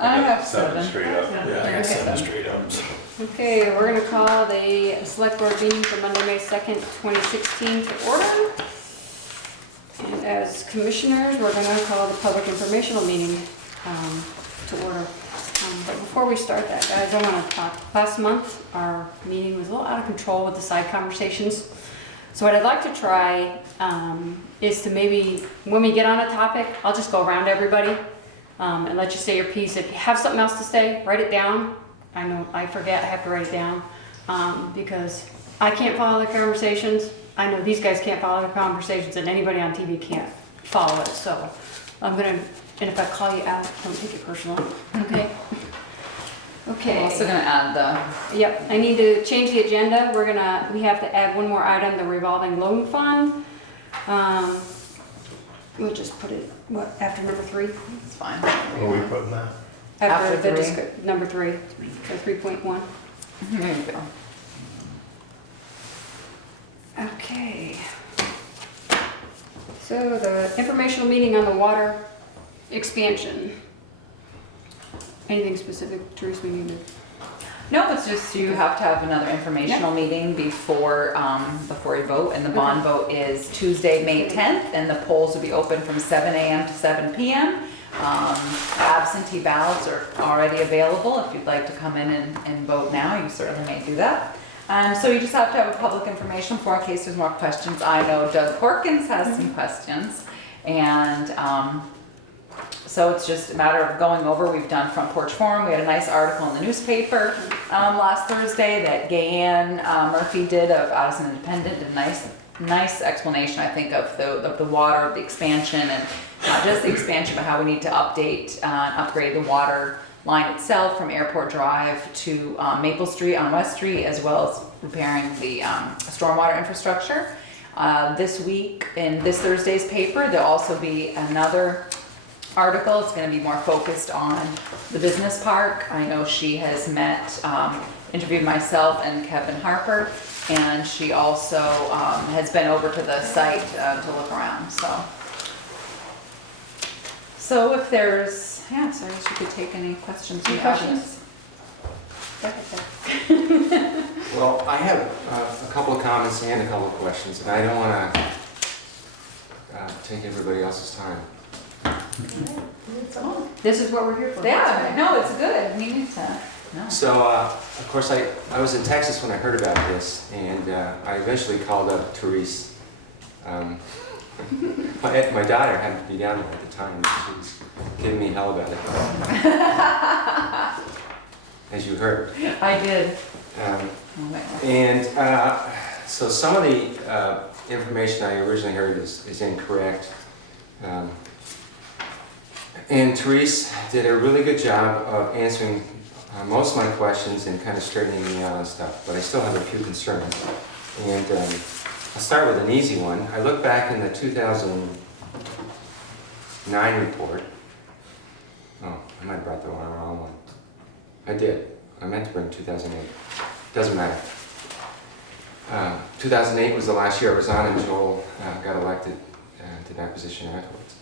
I have 7. Straight up. Yeah, I got 7 straight up. Okay, we're gonna call the select board meeting for Monday, May 2nd, 2016 to order. And as commissioners, we're gonna call the public informational meeting to order. But before we start that, guys, I wanna talk. Last month, our meeting was a little out of control with the side conversations. So what I'd like to try is to maybe, when we get on a topic, I'll just go around everybody and let you say your piece. If you have something else to say, write it down. I know I forget, I have to write it down because I can't follow the conversations. I know these guys can't follow the conversations and anybody on TV can't follow it. So I'm gonna, and if I call you out, don't take it personal, okay? Okay. I'm also gonna add the... Yep, I need to change the agenda. We have to add one more item, the revolving loan fund. We'll just put it, what, after number 3? It's fine. What are we putting that? After After the three. number 3, so 3.1. There you go. Okay. So the informational meeting on the water expansion. Anything specific, Teresa, we need to? No, it's just you have to have another informational meeting before you vote, and the bond vote is Tuesday, May 10th, and the polls will be open from 7 a.m. to 7 p.m. Absentee ballots are already available. If you'd like to come in and vote now, you certainly may do that. So you just have to have a public information for in case there's more questions. I know Doug Corkins has some questions, and so it's just a matter of going over. We've done Front Porch Forum. We had a nice article in the newspaper last Thursday that Gayanne Murphy did of Addison Independent. A nice explanation, I think, of the water, of the expansion, and not just the expansion, but how we need to update and upgrade the water line itself from Airport Drive to Maple Street on West Street, as well as repairing the stormwater infrastructure. This week, in this Thursday's paper, there'll also be another article. It's going to be more focused on the business park. I know she has met, interviewed myself and Kevin Harper, and she also has been over to the site to look around. So if there's, yeah, so I guess you could take any questions. Any questions? Go ahead, Doug. Well, I have a couple of comments and a couple of questions, and I don't want to take everybody else's time. This is what we're here for. Yeah, no, it's good. We need to know. So, of course, I was in Texas when I heard about this, and I eventually called up Therese. My daughter happened to be down there at the time, and she was giving me hell about it. As you heard. I did. And so some of the information I originally heard is incorrect. And Therese did a really good job of answering most of my questions and kind of straightening me out and stuff, but I still have a few concerns. And I'll start with an easy one. I look back in the 2009 report. Oh, I might have brought the wrong one. I did. I meant to bring 2008. Doesn't matter. 2008 was the last year I was on, and Joel got elected to that position afterwards.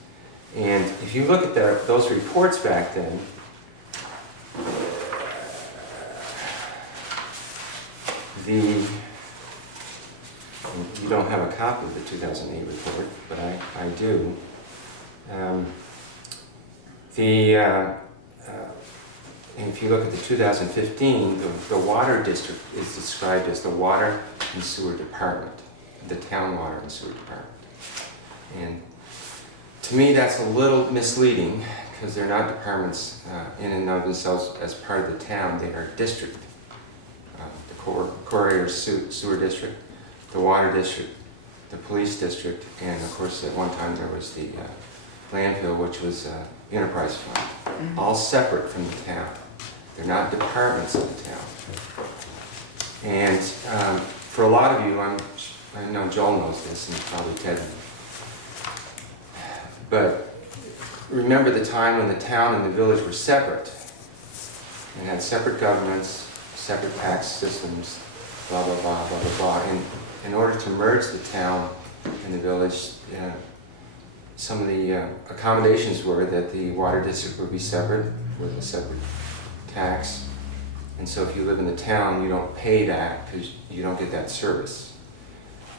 And if you look at those reports back then, you don't have a copy of the 2008 report, but I do. And if you look at the 2015, the water district is described as the water and sewer department, the town water and sewer department. And to me, that's a little misleading because they're not departments in and of themselves as part of the town. They are district. The core area sewer district, the water district, the police district, and of course at one time there was the landfill, which was enterprise fund, all separate from the town. They're not departments of the town. And for a lot of you, I know Joel knows this, and probably Kevin, but remember the time when the town and the village were separate and had separate governments, separate tax systems, blah, blah, blah, blah, blah, blah. And in order to merge the town and the village, some of the accommodations were that the water district would be separate with a separate tax. And so if you live in the town, you don't pay that because you don't get that service.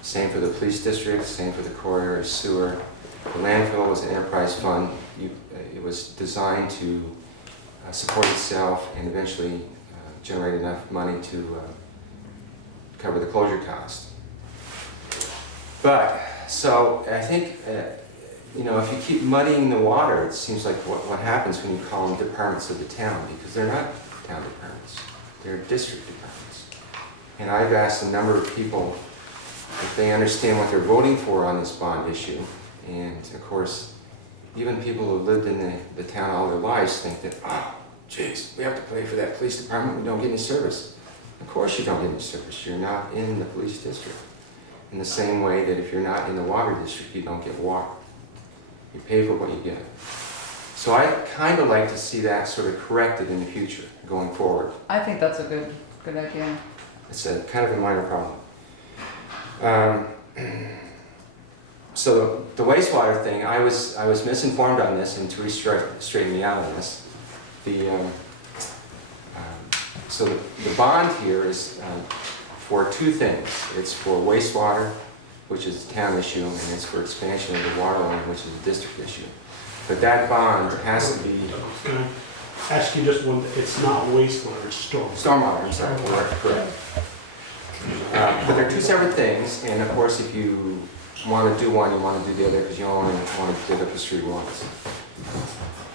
Same for the police district, same for the core area sewer. The landfill was an enterprise fund. It was designed to support itself and eventually generate enough money to cover the closure cost. But, so I think, you know, if you keep muddying the water, it seems like what happens when you call them departments of the town, because they're not town departments, they're district departments. And I've asked a number of people if they understand what they're voting for on this bond issue. And of course, even people who lived in the town all their lives think that, oh, geez, we have to pay for that police department, we don't get any service. Of course you don't get any service, you're not in the police district. In the same way that if you're not in the water district, you don't get water. You pay for what you get. So I kind of like to see that sort of corrected in the future, going forward. I think that's a good idea. It's a kind of a minor problem. So the wastewater thing, I was misinformed on this, and Therese straightened me out on this. So the bond here is for two things. It's for wastewater, which is a town issue, and it's for expansion of the water line, which is a district issue. But that bond has to be... Can I ask you just one, it's not wastewater, it's storm. Stormwater, I'm sorry, correct. But they're two separate things, and of course if you want to do one, you want to do the other, because you only want to dig up the street once.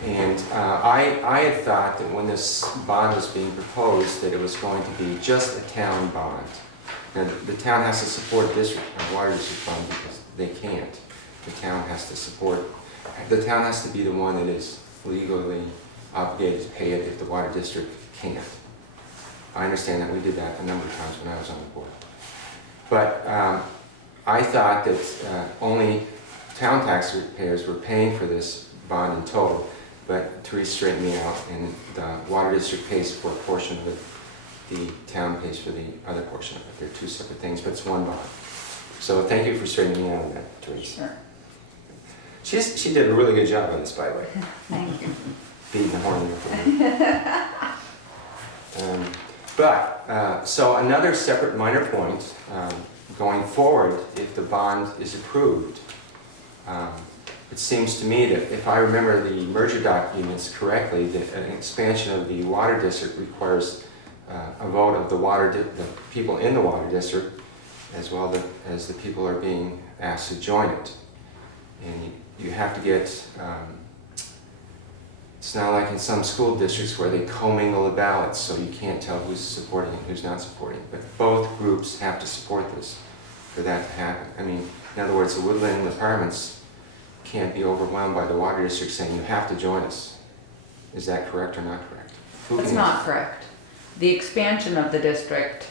And I had thought that when this bond was being proposed, that it was going to be just a town bond. Now, the town has to support district, water district fund, because they can't. The town has to support, the town has to be the one that is legally obligated to pay it if the water district can't. I understand that we did that a number of times when I was on the board. But I thought that only town taxpayers were paying for this bond in total, but Therese straightened me out, and the water district pays for a portion of it, the town pays for the other portion of it. They're two separate things, but it's one bond. So thank you for straightening me out on that, Therese. Sure. She did a really good job on this, by the way. Thank you. Beating the horn in your so another separate minor point, going forward, if the bond is approved, it seems to me that if I remember the merger documents correctly, that an expansion of the water district requires a vote of the people in the water district, as well as the people are being asked to join it. And you have to get, it's not like in some school districts where they commingle the ballots, so you can't tell who's supporting and who's not supporting. But both groups have to support this for that to happen. I mean, in other words, the Woodland Apartments can't be overwhelmed by the water district saying you have to join us. Is that correct or not correct? That's not correct. The expansion of the district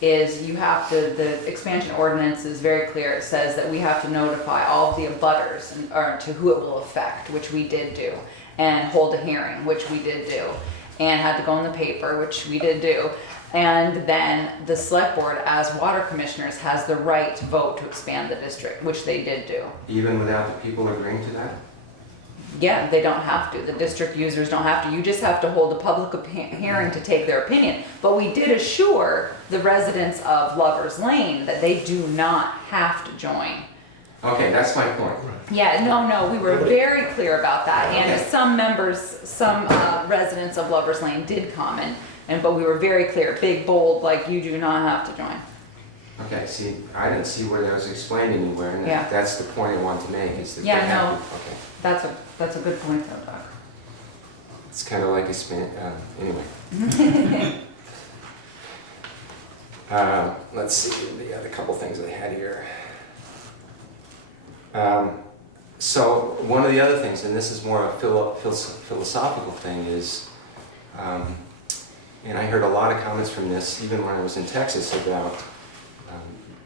is you have to, the expansion ordinance is very clear. It says that we have to notify all of the abutters or to who it will affect, which we did do, and hold a hearing, which we did do, and had to go in the paper, which we did do. And then the select board, as water commissioners, has the right to vote to expand the district, which they did do. Even without the people agreeing to that? Yeah, they don't have to. The district users don't have to. You just have to hold a public hearing to take their opinion. But we did assure the residents of Lover's Lane that they do not have to join. Okay, that's my point. Yeah, no, we were very clear about that. And Okay. some members, some residents of Lover's Lane did comment, but we were very clear, big, bold, like you do not have to join. Okay, see, I didn't see where that was explained anywhere, and Yeah. that's the point I wanted to make, is that they Yeah, have no. to, okay. That's a good point though, Doc. It's kind of like anyway. Let's see, the other couple things I had here. So one of the other things, and this is more a philosophical thing, is, and I heard a lot of comments from this even when I was in Texas about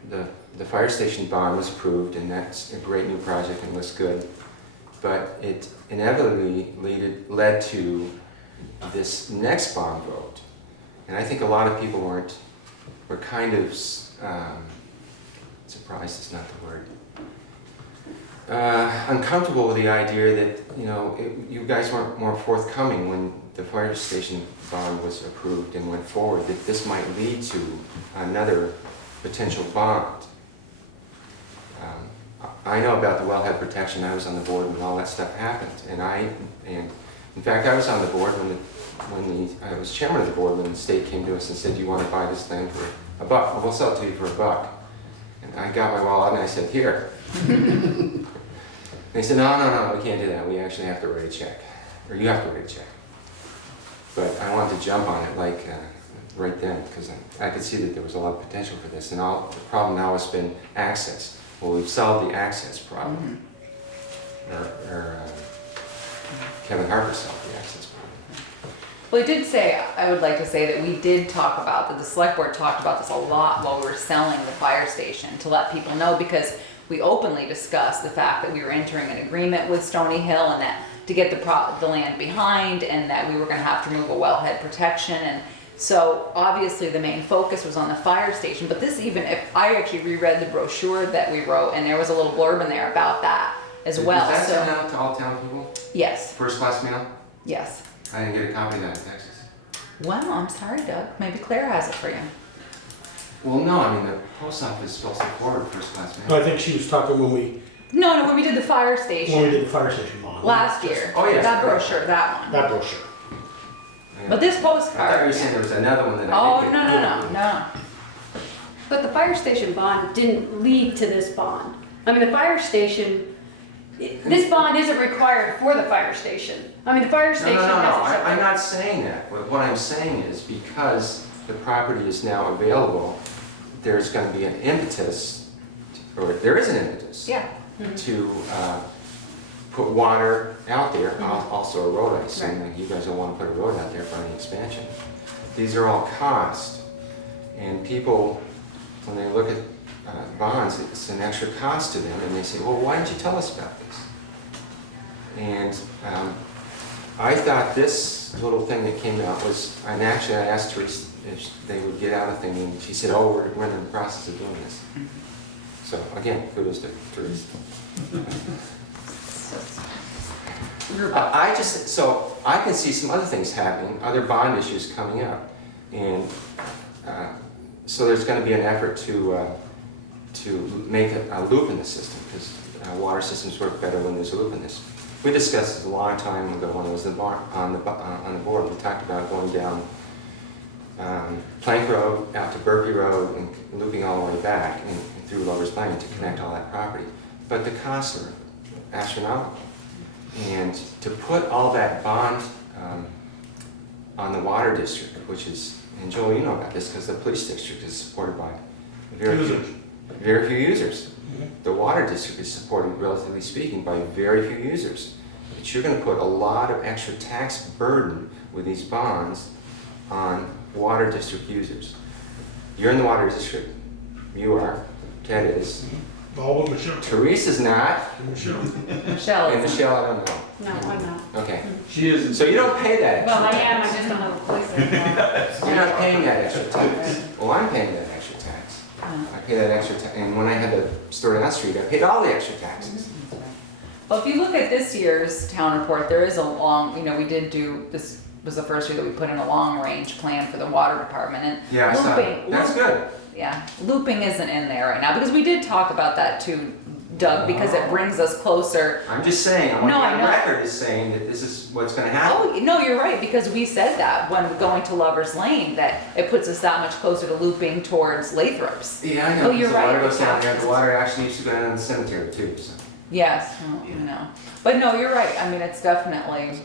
the fire station bond was approved, and that's a great new project and looks good, but it inevitably led to this next bond vote. And I think a lot of people were kind of, surprised is not the word. uncomfortable with the idea that, you guys weren't more forthcoming when the fire station bond was approved and went forward, that this might lead to another potential bond. I know about the wellhead protection. I was on the board when all that stuff happened, and in fact, I was on the board I was chairman of the board when the state came to us and said, "You want to buy this land for $1? We'll sell it to you for $1." And I got my wallet and I said, "Here." They said, no, we can't do that. We actually have to write a check, or you have to write a check. But I wanted to jump on it right then, because I could see that there was a lot of potential for this. And the problem now has been access. Well, we've solved the access problem. Kevin Harper solved the access problem. Well, I would like to say that we did talk about, that the select board talked about this a lot while we were selling the fire station, to let people know, because we openly discussed the fact that we were entering an agreement with Stony Hill, and that to get the land behind, and that we were gonna have to remove a wellhead protection. And so obviously the main focus was on the fire station, but this, even if I actually reread the brochure that we wrote, and there was a little blurb in there about that as well. Was that So sent out to all town people? yes, First class mail? yes. I didn't get a copy of that in Texas. Well, I'm sorry, Doug. Maybe Claire has it for you. Well, no, I mean, the post office is supposed to forward first class No, mail. I think she was talking when we No, when we did the fire station did the fire station bond. last year. Oh, yes. That brochure, that one. That brochure. But this I thought you postcard. were saying there was another one that Oh, I didn't get. no. But the fire station bond didn't lead to this bond. I mean, the fire station, this bond isn't required for the fire station. I mean, the fire station has a separate. I'm not saying that. What I'm saying is, because the property is now available, there's going to be an impetus, or there is an impetus, Yeah. to put water out there, also a road, I assume. Like, you guys don't want to put a road out there for any expansion. These are all cost, and people, when they look at bonds, it's an extra cost to them, and they say, well, why didn't you tell us about this? And I thought this little thing that came out was, and actually I asked Teresa if they would get out a thing, and she said, oh, we're in the process of doing this. So again, kudos to Teresa. So I can see some other things happening, other bond issues coming up, and so there's going to be an effort to make a loop in the system, because water systems work better when there's a loop in this. We discussed this a long time ago when I was on the board. We talked about going down Plank Road out to Berkeley Road and looping all the way back and through Lover's Lane to connect all that property. But the costs are astronomical. And to put all that bond on the water district, which is, and Joel, you know about this, because the police district is supported by very few users. The water district is supported, relatively speaking, by very few users. But you're going to put a lot of extra tax burden with these bonds on water district users. You're in the water district. You are. Ted is. All but Michelle. Teresa's not. Michelle. Michelle. And Michelle, I don't know. No, I'm not. Okay. She isn't. So you don't pay that Well, extra I am, I tax. just don't know the place anymore. You're not paying that extra tax. Well, I'm paying that extra tax. I pay that extra tax. And when I had the store down the street, I paid all the extra taxes. Well, if you look at this year's town report, there is a long, we did do, this was the first year that we put in a long-range plan for the water department, and Yeah, I saw that. That's good. Yeah, looping isn't in there right now, because we did talk about that too, Doug, because it brings us closer. I'm just saying, I want No, I the know. record is saying that this is what's going to happen. Oh, no, you're right, because we said that when going to Lover's Lane, that it puts us that much closer to looping towards Lathrop's. Yeah, I know. Oh, you're because right. The water goes down there. The water actually used to go down in the cemetery too. So. Yes, no. But no, you're right, I mean, it's definitely,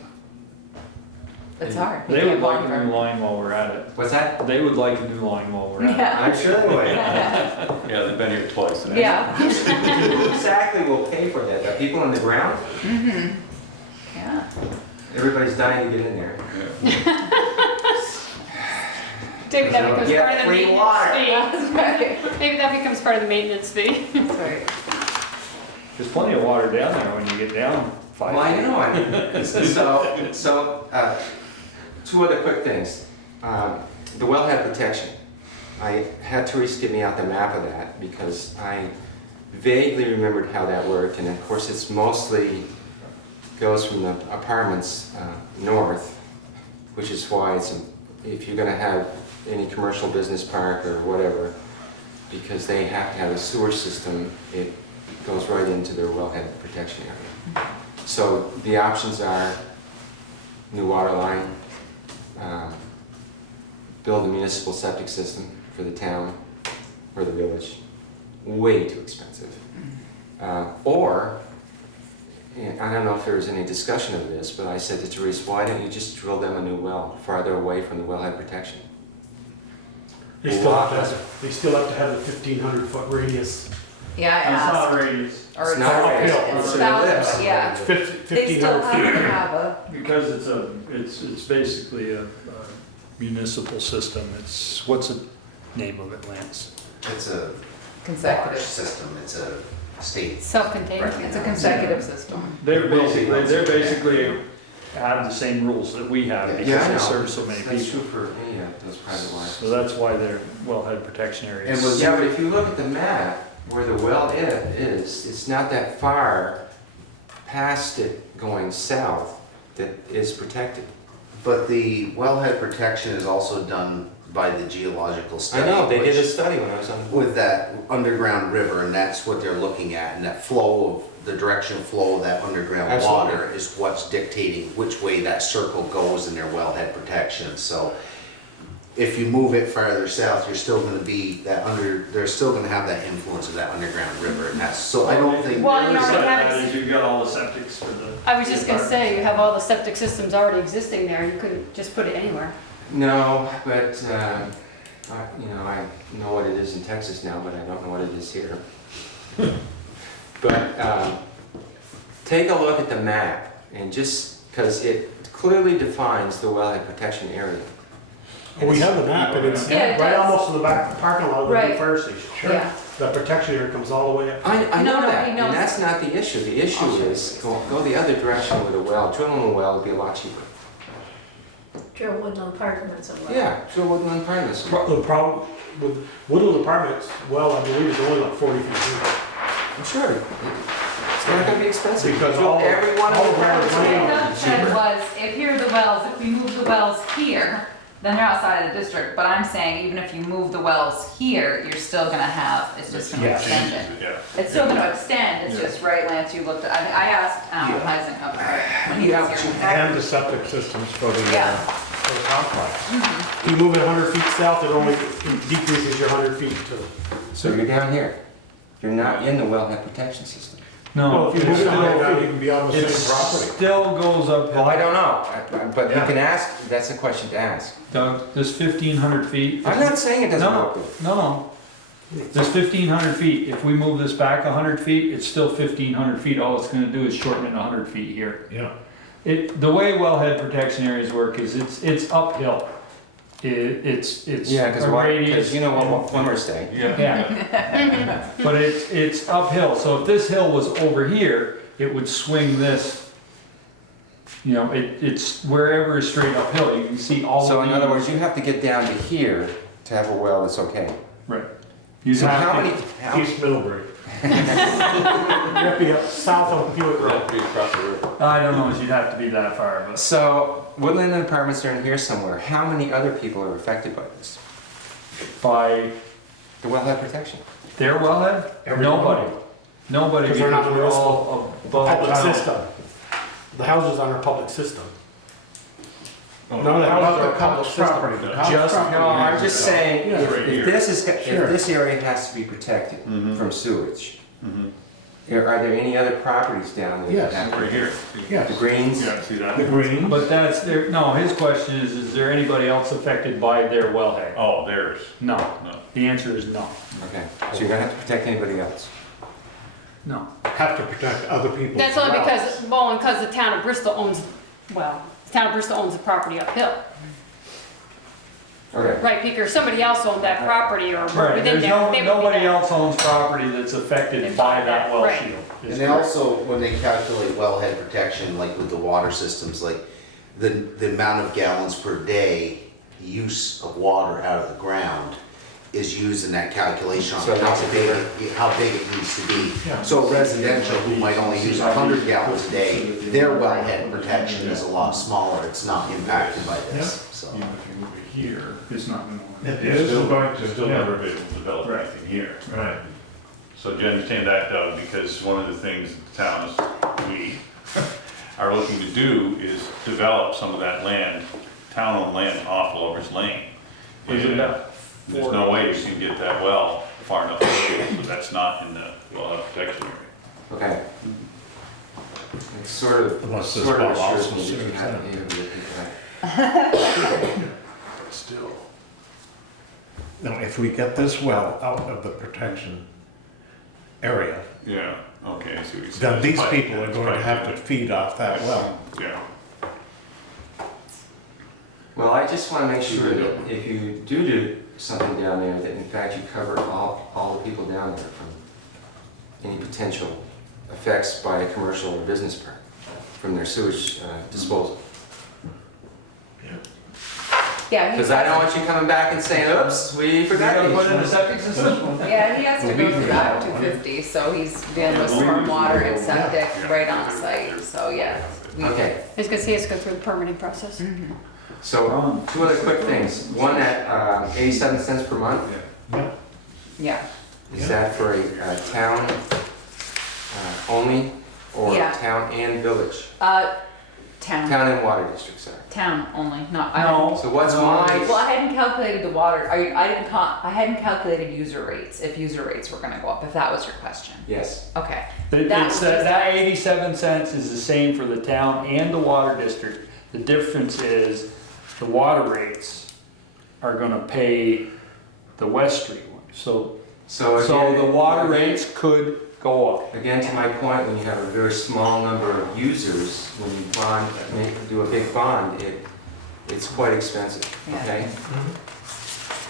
it's hard. You They would can't like bond a new for- line while we're at it. What's that? They would like a new line while we're at it. Yeah. I'm sure they would. Yeah, they've been here twice. Yeah. Who exactly will pay for that? The people on the ground? Mm-hmm. Yeah. Everybody's dying to get in there. Maybe that becomes Get part of the free maintenance water. fee. That's right. Maybe that becomes part of the maintenance fee. That's right. There's plenty of water down there when you get down 5 Well, I feet. know. So, two other quick things. The wellhead protection. I had Teresa give me out the map of that because I vaguely remembered how that worked, and of course it's mostly goes from the apartments north, which is why it's, if you're going to have any commercial business park or whatever, because they have to have a sewer system, it goes right into their wellhead protection area. So the options are new water line, build a municipal septic system for the town or the village, way too expensive. Or, and I don't know if there was any discussion of this, but I said to Therese, why don't you just drill them a new well farther away from the wellhead protection? They still have to have the 1,500-foot radius. Yeah, I It's asked. not radius, Or It's not uphill. It's It's a an thousand, ellipse. yeah. It's They still 1,500 have feet. to have a, because it's basically a municipal system. It's, what's the name of it, Lance? It's a consecutive. large system, it's a state. Self-contained. It's a consecutive system. They're basically have the same rules that we have Yeah, because I they know. serve so many That's people. true for any of those private waters. So that's why they're wellhead protection areas. And was- Yeah, but if you look at the map where the well is, it's not that far past it going south that is protected. But the wellhead protection is also done by the geological I study. know, they did a which- study when I was on. with that underground river, and that's what they're looking at, and that flow of, the direction flow of that underground Absolutely. water is what's dictating which way that circle goes in their wellhead protection, so if you move it farther south, you're still gonna be they're still gonna have that influence of that underground river, and that's, so I don't think. Well, you The other already side have of it. that is you've got all the septics for the. I was just gonna say, you have all the septic systems already existing there, you couldn't just put it anywhere. No, but, I know what it is in Texas now, but I don't know what it is here. But take a look at the map, and just, because it clearly defines the wellhead protection area. Well, we have the map, and it's Yeah, it right does. almost in the back of the parking lot of the Right. new fire station. Yeah. The protection area comes all the way up. I No, know no, that, he and knows. that's not the issue. The issue is go the other direction with a well. Drilling a well would be a lot cheaper. Drill Woodland Apartments and what? Yeah, drill Woodland Apartments. The problem with Woodland Apartments, well, I believe it's only like 40 feet deep. I'm sure. It's not gonna be expensive. Because Drill all- every one of all the of our apartments. money- What Doug said was, if here are the wells, if we move the wells here, then they're outside of the district. But I'm saying, even if you move the wells here, you're still gonna have, it's just gonna Yes. extend it. Yeah. It's still gonna extend, it's just right, Lance, you looked at, I asked Heisen up there when he was here. And the septic systems for the, Yeah. for the complex. You move it 100 feet south, it only decreases your 100 feet to. So you're down here. You're not in the wellhead protection system. Well, No, if you It's move it not 100 not feet, even be on the it same property. still goes uphill. Well, I don't know, but you Yeah. can ask, that's a question to ask. Doug, this 1,500 feet. I'm not saying it doesn't No, work. no. This 1,500 feet, if we move this back 100 feet, it's still 1,500 feet. All it's gonna do is shorten it 100 feet here. Yeah. The way wellhead protection areas work is it's uphill. It's Yeah, a because radius. you know what plumbers say. Yeah. But it's uphill, so if this hill was over here, it would swing this, it's wherever is straight uphill, you can see all of So in other these- words, you have to get down to here to have a well that's okay. Right. You So have how to- many, East Middlebury. you have to be up south of Hewitt Road. Across the river. I don't know if you'd have to be that far, but so Woodland Apartments are in here somewhere. How many other people are affected by this? by The wellhead protection. their wellhead, Every one of nobody. them. Nobody, Because they're not because we're all above Public town. system. The houses on our public system. Oh, None of the houses About are the public commons system. property. The commons Just- property. No, I'm just saying, Yeah, if right here. this is, Sure. if this area has to be protected Mhm. from sewage, Mhm. are there any other properties down there? Yes. that have- Right here. Yes. The greens? Yeah, see that? The green. But that's their, no, his question is there anybody else affected by their wellhead? Oh, there's, No. no. The answer is no. Okay, so you're gonna have to protect anybody else. No. Have to protect other people. That's only because the town of Bristol owns, the town of Bristol owns the property uphill. Okay. Right, because somebody else owned that property or Right, within there's there. no, they would be nobody there. else owns property that's affected by that well Right. shield. is And they correct. also, when they calculate wellhead protection, like with the water systems, like the amount of gallons per day use of water out of the ground, is used in that calculation on So how that's a big, how big it needs to be. Yeah. So residential, who might only use 100 gallons a day, their wellhead protection is a lot smaller, it's not impacted by this, so. Even if you move it here, it's not gonna. It is going to, Still yeah. never be able to develop Right. anything here. Right. So do you understand that, Doug? Because one of the things the town is, we are looking to do is develop some of that land, town-owned land off Lover's Lane. Is it And about there's no way you can get that well far enough away, so that's not in the wellhead protection area. Okay. It sort of Unless this assures well me also that you serves have that. to be able to. But still. Now, if we get this well out of the protection area, Yeah, okay, I see what you're saying. then these Pipe, people are it's going to pipe, have to feed off that well. Yeah. Well, I just want to make sure that if you do something down there, that in fact you cover all the people down there from any potential effects by a commercial or business permit from their sewage disposal. Yeah, Because I don't want you coming back and saying, oops, we forgot Gotta put in a these. septic system. yeah, he has to go through that 250, so he's dealing with stormwater and septic right on site, so yeah. we- Okay, I was gonna say, it's go through the permitting process. so two other quick things. One at 87 cents per month. Yeah. Yeah, Is that for a town only or Yeah. town and village? town, Town and water district, sorry. town only, not, I No. don't. So what's No. my, Well, I hadn't calculated the water, I hadn't calculated user rates, if user rates were gonna go up, if that was your question. yes, Okay, That That it's, was just- that 87 cents is the same for the town and the water district. The difference is the water rates are gonna pay the West Street one. So so the again, water rates could go up. again, to my point, when you have a very small number of users, when you bond, do a big bond, it's quite expensive, Yeah. okay?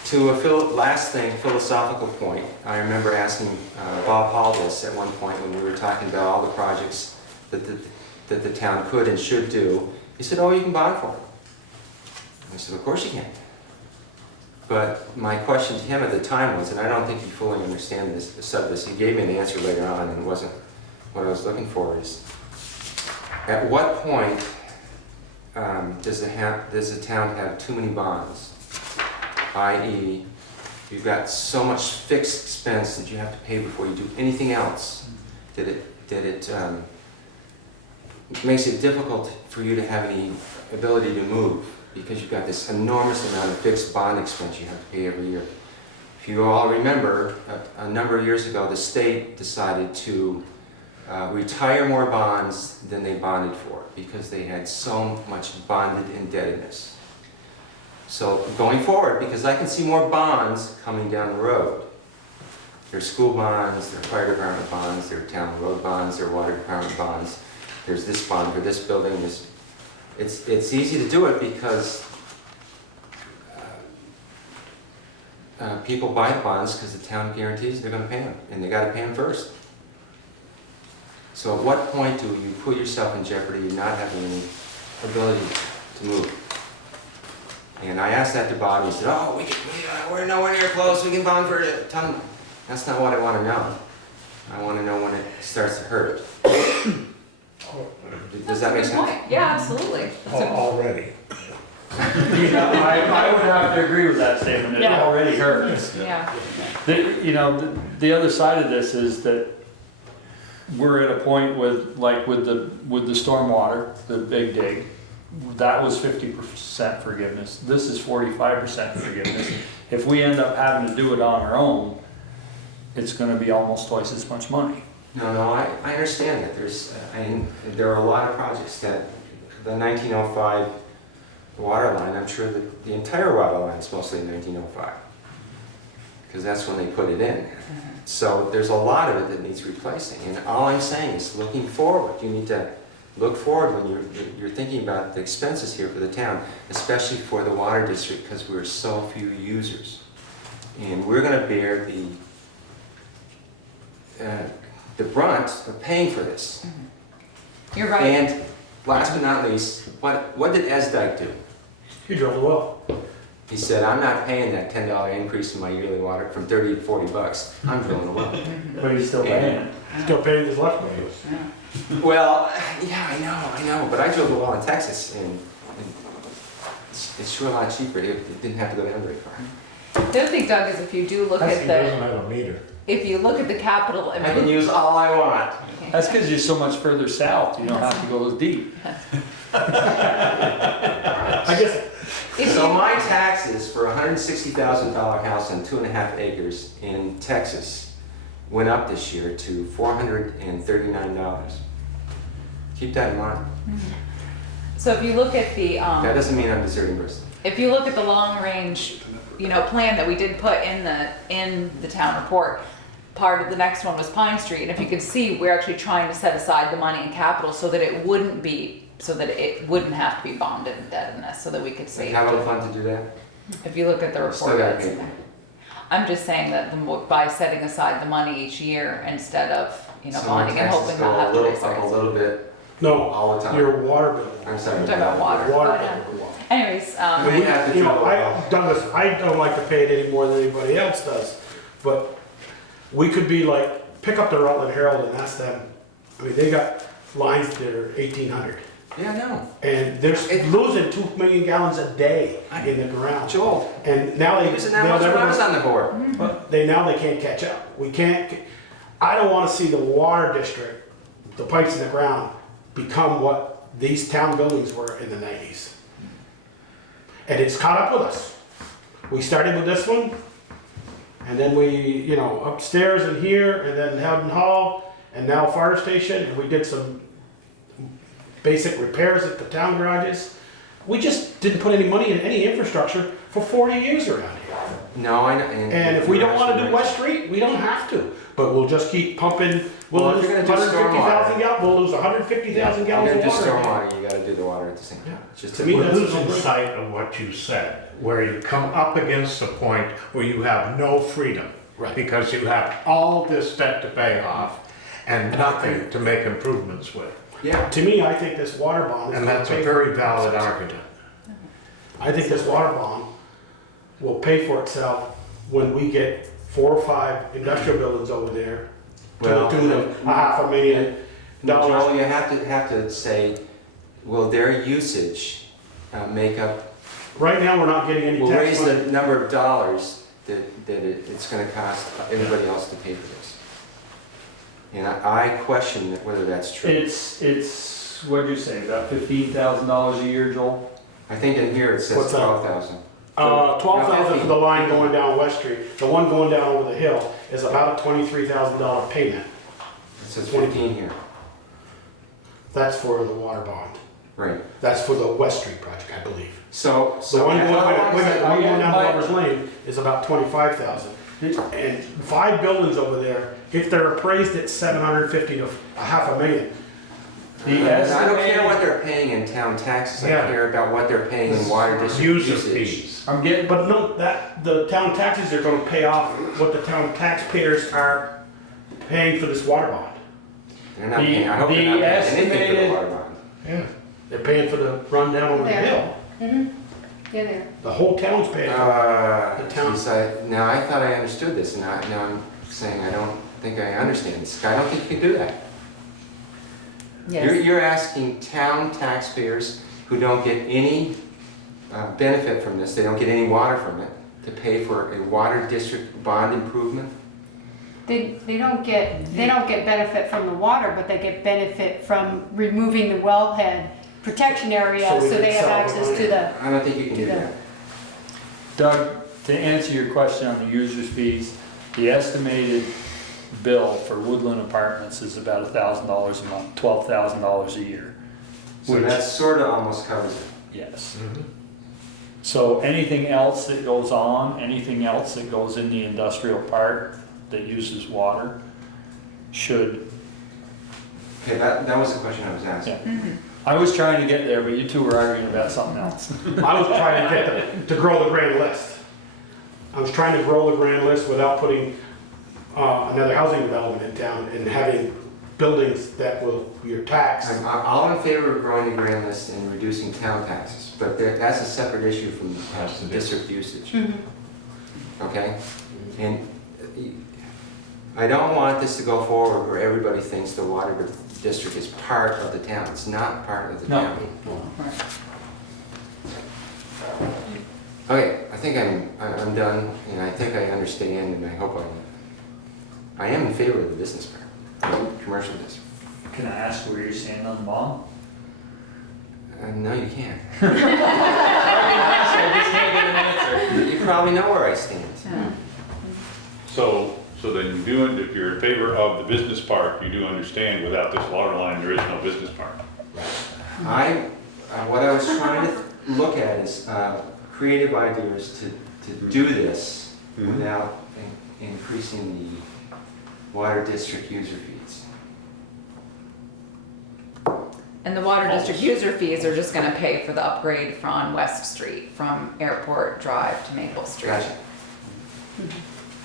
To a last thing, philosophical point, I remember asking Bob Hall this at one point when we were talking about all the projects that the town could and should do. He said, oh, you can bond for it. I said, of course you can. But my question to him at the time was, and I don't think he fully said this, he gave me an answer later on and it wasn't what I was looking for, is at what point does the town have too many bonds? I.e., you've got so much fixed expense that you have to pay before you do anything else, that it makes it difficult for you to have any ability to move, because you've got this enormous amount of fixed bond expense you have to pay every year. If you all remember, a number of years ago, the state decided to retire more bonds than they bonded for, because they had so much bonded indebtedness. So going forward, because I can see more bonds coming down the road. There's school bonds, there are fire department bonds, there are town road bonds, there are water department bonds. There's this bond for this building. It's easy to do it because people buy the bonds because the town guarantees they're going to pay them, and they got to pay them first. So at what point do you put yourself in jeopardy of not having any ability to move? And I asked that to Bob, and he said, oh, we're nowhere near close, we can bond for a ton. That's not what I want to know. I want to know when it starts to hurt. Does that make Good sense? point. Yeah, absolutely. That's a- Already. Yeah, I would have to agree with that statement. It Yeah. already hurts. Yeah, The other side of this is that we're at a point with the stormwater, the big dig, that was 50% forgiveness. This is 45% forgiveness. If we end up having to do it on our own, it's gonna be almost twice as much money. No, I understand that. There are a lot of projects that the 1905 water line, I'm sure that the entire water line is mostly 1905. Because that's when they put it in. So there's a lot of it that needs replacing. And all I'm saying is looking forward. You need to look forward when you're thinking about the expenses here for the town, especially for the water district, because we're so few users. And we're going to bear the brunt of paying for this. you're right. And last but not least, what did ESDIKE do? He drilled a well. He said, I'm not paying that $10 increase in my yearly water from 30 to 40 bucks. I'm drilling a well. But he's still paying it. Still paying his leftovers. Well, yeah, I know, but I drilled a well in Texas and it's sure a lot cheaper. It didn't have to go down very far. The other thing, Doug, is if you do look He at doesn't the, have a meter. if you look at the capital I can use all I want. That's because you're so much further south, you don't have to go as deep. I guess, So my taxes for a $160,000 house on 2.5 acres in Texas went up this year to $439. Keep that in mind. So if you look at the, That doesn't mean I'm deserting Bristol. if you look at the long range, plan that we did put in the town report, part of the next one was Pine Street, and if you could see, we're actually trying to set aside the money in capital so that it wouldn't have to be bonded indebtedness, so that we could save. Capital fund to do that? If you look at the Still report, gotta that's pay in for there. it. I'm just saying that by setting aside the money each year instead of, So my bonding and taxes hoping go not have to up a resurrect. little bit no, all the time. your water bill. I'm sorry. We're talking about water. Water Oh, yeah. bill. Anyways, We have to You know, drill a well. Douglas, I don't like to pay it any more than anybody else does, but we could be like, pick up the Rutland Herald and ask them. I mean, they got lines that are 1,800, Yeah, no. and they're losing 2 million gallons a day in the ground. Joel, And now he they, was in that much when I was on the board. but now they can't catch up. We can't, I don't wanna see the water district, the pipes in the ground, become what these town buildings were in the 90s. And it's caught up with us. We started with this one, and then we, upstairs and here, and then Howden Hall, and now fire station, and we did some basic repairs at the town garages. We just didn't put any money in any infrastructure for 40 years around here. No, I know. And if we don't wanna do West Street, we don't have to, but we'll just keep pumping, we'll Well, if lose you're gonna do 150,000 gallons, we'll lose 150,000 You're gallons gonna of do water. stormwater, you gotta do the water at the same time. It's just To me, We're that's a losing no-brainer. sight of what you said, where you come up against the point where you have no freedom. Right. Because you have all this debt to pay off and nothing to make improvements with. Yeah. To me, I think this water bond is And gonna that's pay a for very itself. valid argument. I think this water bond will pay for itself when we get 4 or 5 industrial buildings over there to the Well, tune of $500,000. Joel, you have to say, will their usage make up, Right now, we're not getting any will tax raise money. the number of dollars that it's gonna cost everybody else to pay for this? And I question whether that's true. It's, what'd you say, about $15,000 a year, Joel? I think in here it says What's that? 12,000. 12,000 for the line going down West Street. The one going down over the hill is about a $23,000 payment. It says 15 here. That's for the water bond. Right. That's for the West Street project, I believe. So The one going, how long is wait a minute, the that? one going down My- Lover's Lane is about 25,000. And 5 buildings over there, if they're appraised at 750 to $500,000. The I don't care estimated, what they're paying in town taxes, I Yeah. care about what they're paying in water district User usage. fees. I'm getting, But no, the town taxes are gonna pay off what the town taxpayers are paying for this water bond. They're not The- paying, I hope the they're not paying anything for the estimated- water bond. Yeah. They're paying for the run down over the There. hill. Yeah, there. The whole town's paying for The town- Geez, now I thought I understood this, and now I'm saying I don't think I understand this. I don't think you can do that. yes. You're asking town taxpayers who don't get any benefit from this, they don't get any water from it, to pay for a water district bond improvement? They don't get benefit from the water, but they get benefit from removing the wellhead protection area, So we so can they have sell the access money. to the, I don't think you can do Do that. that. Doug, to answer your question on the user's fees, the estimated bill for Woodland Apartments is about $1,000 a month, $12,000 a year. So Which- that sort of almost covers it. Yes. So anything else that goes on, anything else that goes in the industrial park that uses water should, Okay, that was the question I was asking. yeah. I was trying to get there, but you two were arguing about something else. I was trying to get to grow the grand list. I was trying to grow the grand list without putting another housing development in town and having buildings that will, your tax. I'm all in favor of growing the grand list and reducing town taxes, but that's a separate issue from district usage. Okay? And I don't want this to go forward where everybody thinks the water district is part of the town. It's not part of the No. town. Right. Okay, I think I'm done, and I think I understand, and I hope I am in favor of the business part, commercial district. Can I ask where you stand on the bond? No, you can't. I just can't get an answer. You probably know where I stand. Yeah. So then you do, if you're in favor of the business park, you do understand without this water line, there is no business park. What I was trying to look at is creative ideas to do this without increasing the water district user fees. And the water district user fees are just gonna pay for the upgrade from West Street, from Airport Drive to Maple Street. Gotcha.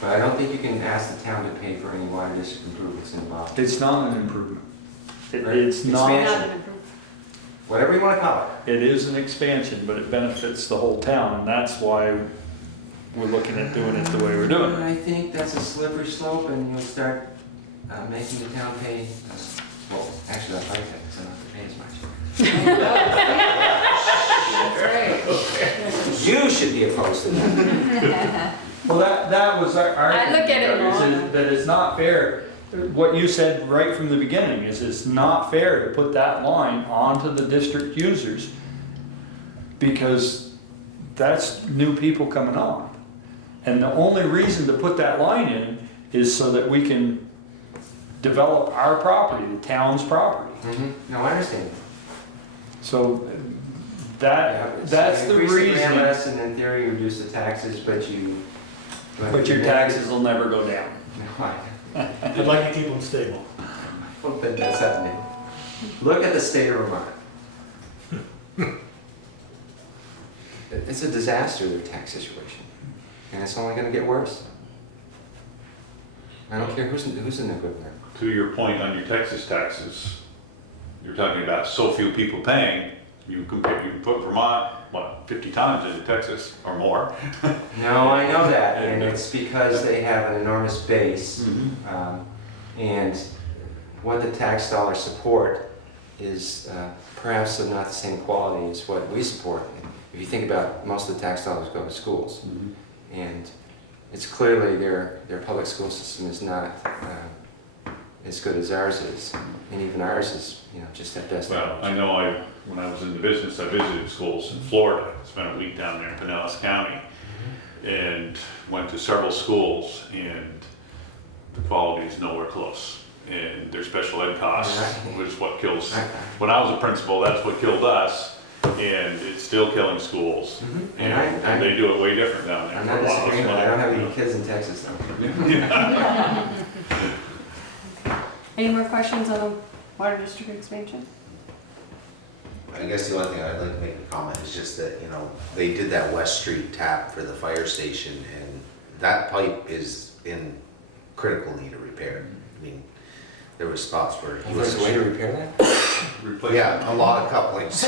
But I don't think you can ask the town to pay for any water district improvements involved. It's not an improvement. Right. It's not, Expansion. Whatever you want to call it. it is an expansion, but it benefits the whole town, and that's why we're looking at doing it the way we're doing And it. I think that's a slippery slope, and you'll start making the town pay, well, actually, I like that, because I don't have to pay as much. That's right. You should be opposed to that. Well, that was our I look at it argument, wrong. is that it's not fair. What you said right from the beginning is it's not fair to put that line onto the district users because that's new people coming on. And the only reason to put that line in is so that we can develop our property, the town's property. No, I understand. So Yeah, that's so the you increase the reason. grand list, and in theory, you reduce the taxes, but But your taxes will never go down. No, I'd like to keep them stable. I don't think that's happening. Look at the state of Vermont. It's a disaster, their tax situation, and it's only gonna get worse. I don't care who's in the governor. To your point on your Texas taxes, you're talking about so few people paying, you can put Vermont, what, 50 times into Texas or more? No, I know that, and it's because they have an enormous base, and what the tax dollars support is perhaps of not the same quality as what we support. If you think about, most of the tax dollars go to schools, and it's clearly their public school system is not as good as ours is, and even ours is, just at best. Well, I know when I was in the business, I visited schools in Florida, spent a week down there in Pinellas County, and went to several schools, and the quality is nowhere close. And their special ed costs was what kills, when I was a principal, that's what killed us, and it's still killing schools. And they do it way different down there. I'm not for a lot less disagreeing, but I money. don't have any kids in Texas though. Any more questions on the water district expansion? I guess the only thing I'd like to make a comment is just that, they did that West Street tap for the fire station, and that pipe is in critical need of repair. I mean, there were spots where he There's was. a way to repair that? Replacement. Yeah, a lot of couplings.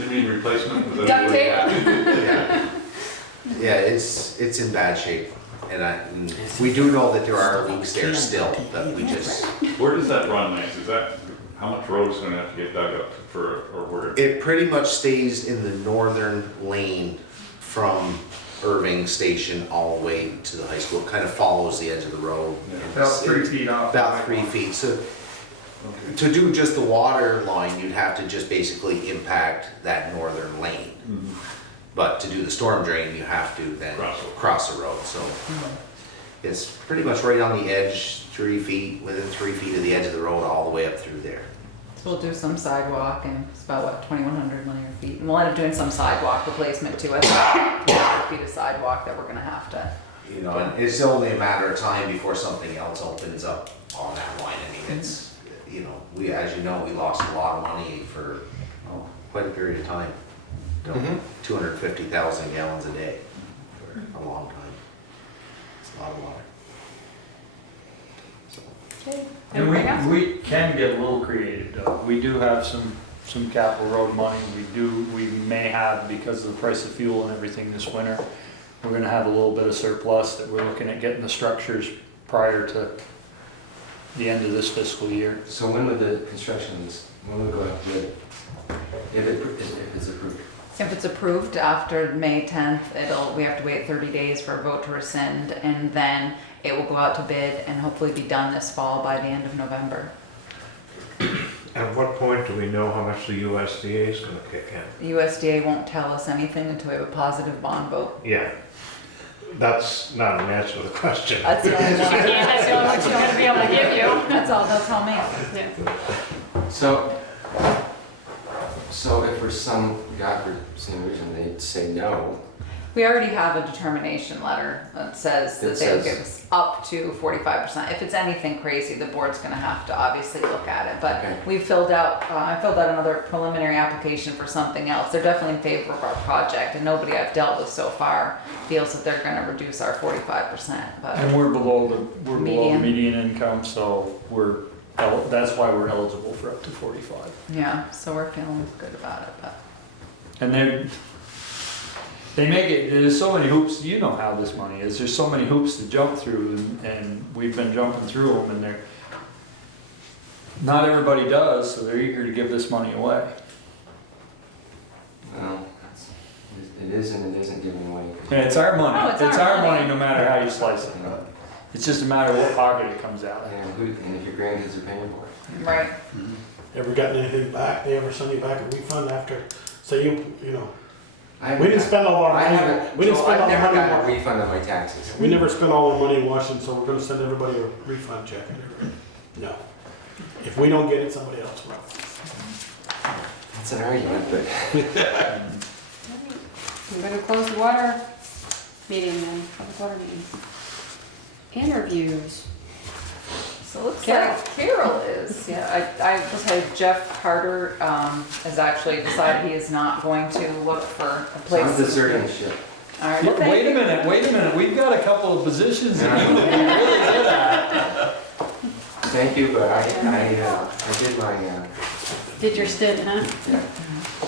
You mean replacement? Was that Duct the word? tape? Yeah, it's in bad shape, and we do know that there are leaks there still, that we just, Where does that run, Lance? Is that, how much road is gonna have to get dug up or where? it pretty much stays in the northern lane from Irving Station all the way to the high school. It kind of follows the edge of the road. About 3 feet off. About 3 feet. So to do just the water line, you'd have to just basically impact that northern lane. But to do the storm drain, you have to then cross the road. So it's pretty much right on the edge, 3 feet, within 3 feet of the edge of the road, all the way up through there. So we'll do some sidewalk, and it's about, 2,100 linear feet. And we'll end up doing some sidewalk replacement too. It's about 200 feet of sidewalk that we're gonna have to. And it's only a matter of time before something else opens up on that line. I mean, it's, we, as you know, we lost a lot of money for quite a period of time. 250,000 gallons a day for a long time. It's a lot of water. Okay. And Anything else? we can get a little creative though. We do have some capital road money. We may have, because of the price of fuel and everything this winter, we're gonna have a little bit of surplus that we're looking at getting the structures prior to the end of this fiscal year. So when would the when would it go out to bid? If it's approved? If it's approved after May 10th, we have to wait 30 days for a vote to rescind, and then it will go out to bid and hopefully be done this fall by the end of November. At what point do we know how much the USDA is gonna kick in? The USDA won't tell us anything until we have a positive bond vote. Yeah, that's not an answer to the question. That's the only one. That's the only one she's gonna be able to give you. That's all they'll tell me. Yeah. So if for some godforsaken reason they'd say no, We already have a determination letter that says that they'll give us up to 45%. If it's anything crazy, the board's gonna have to obviously look at it. But Okay. we filled out, I filled out another preliminary application for something else. They're definitely in favor of our project, and nobody I've dealt with so far feels that they're gonna reduce our 45%, but. And we're below the Median. median income, so that's why we're eligible for up to 45. Yeah, so we're feeling good about it, but. And they make it, there's so many hoops, you know how this money is, there's so many hoops to jump through, and we've been jumping through them, and not everybody does, so they're eager to give this money away. well, it is and it isn't giving away. And it's our money, Oh, it's it's our our money money. no matter how you slice it. It's just a matter of what pocket it comes out of. And if your grandkids are paying for it. Right. Ever gotten anything back? They ever send you back a refund after, say you know, I we didn't spend all our I money. haven't, We didn't Joel, spend all I've the never money. got a refund on my taxes. We never spent all our money in Washington, so we're gonna send everybody a refund check. No. If we don't get it, somebody else will. That's an argument, but I'm gonna close the water meeting then, public water meeting. Interviews. So it looks Carol. like Carol is, yeah, I will tell you, Jeff Carter, has actually decided he is not going to look for a I'm place. deserting the ship. All right, well, thank Wait a you. minute, we've got a couple of positions that you would be really good at. Thank you, but I did my, Did your stint, huh?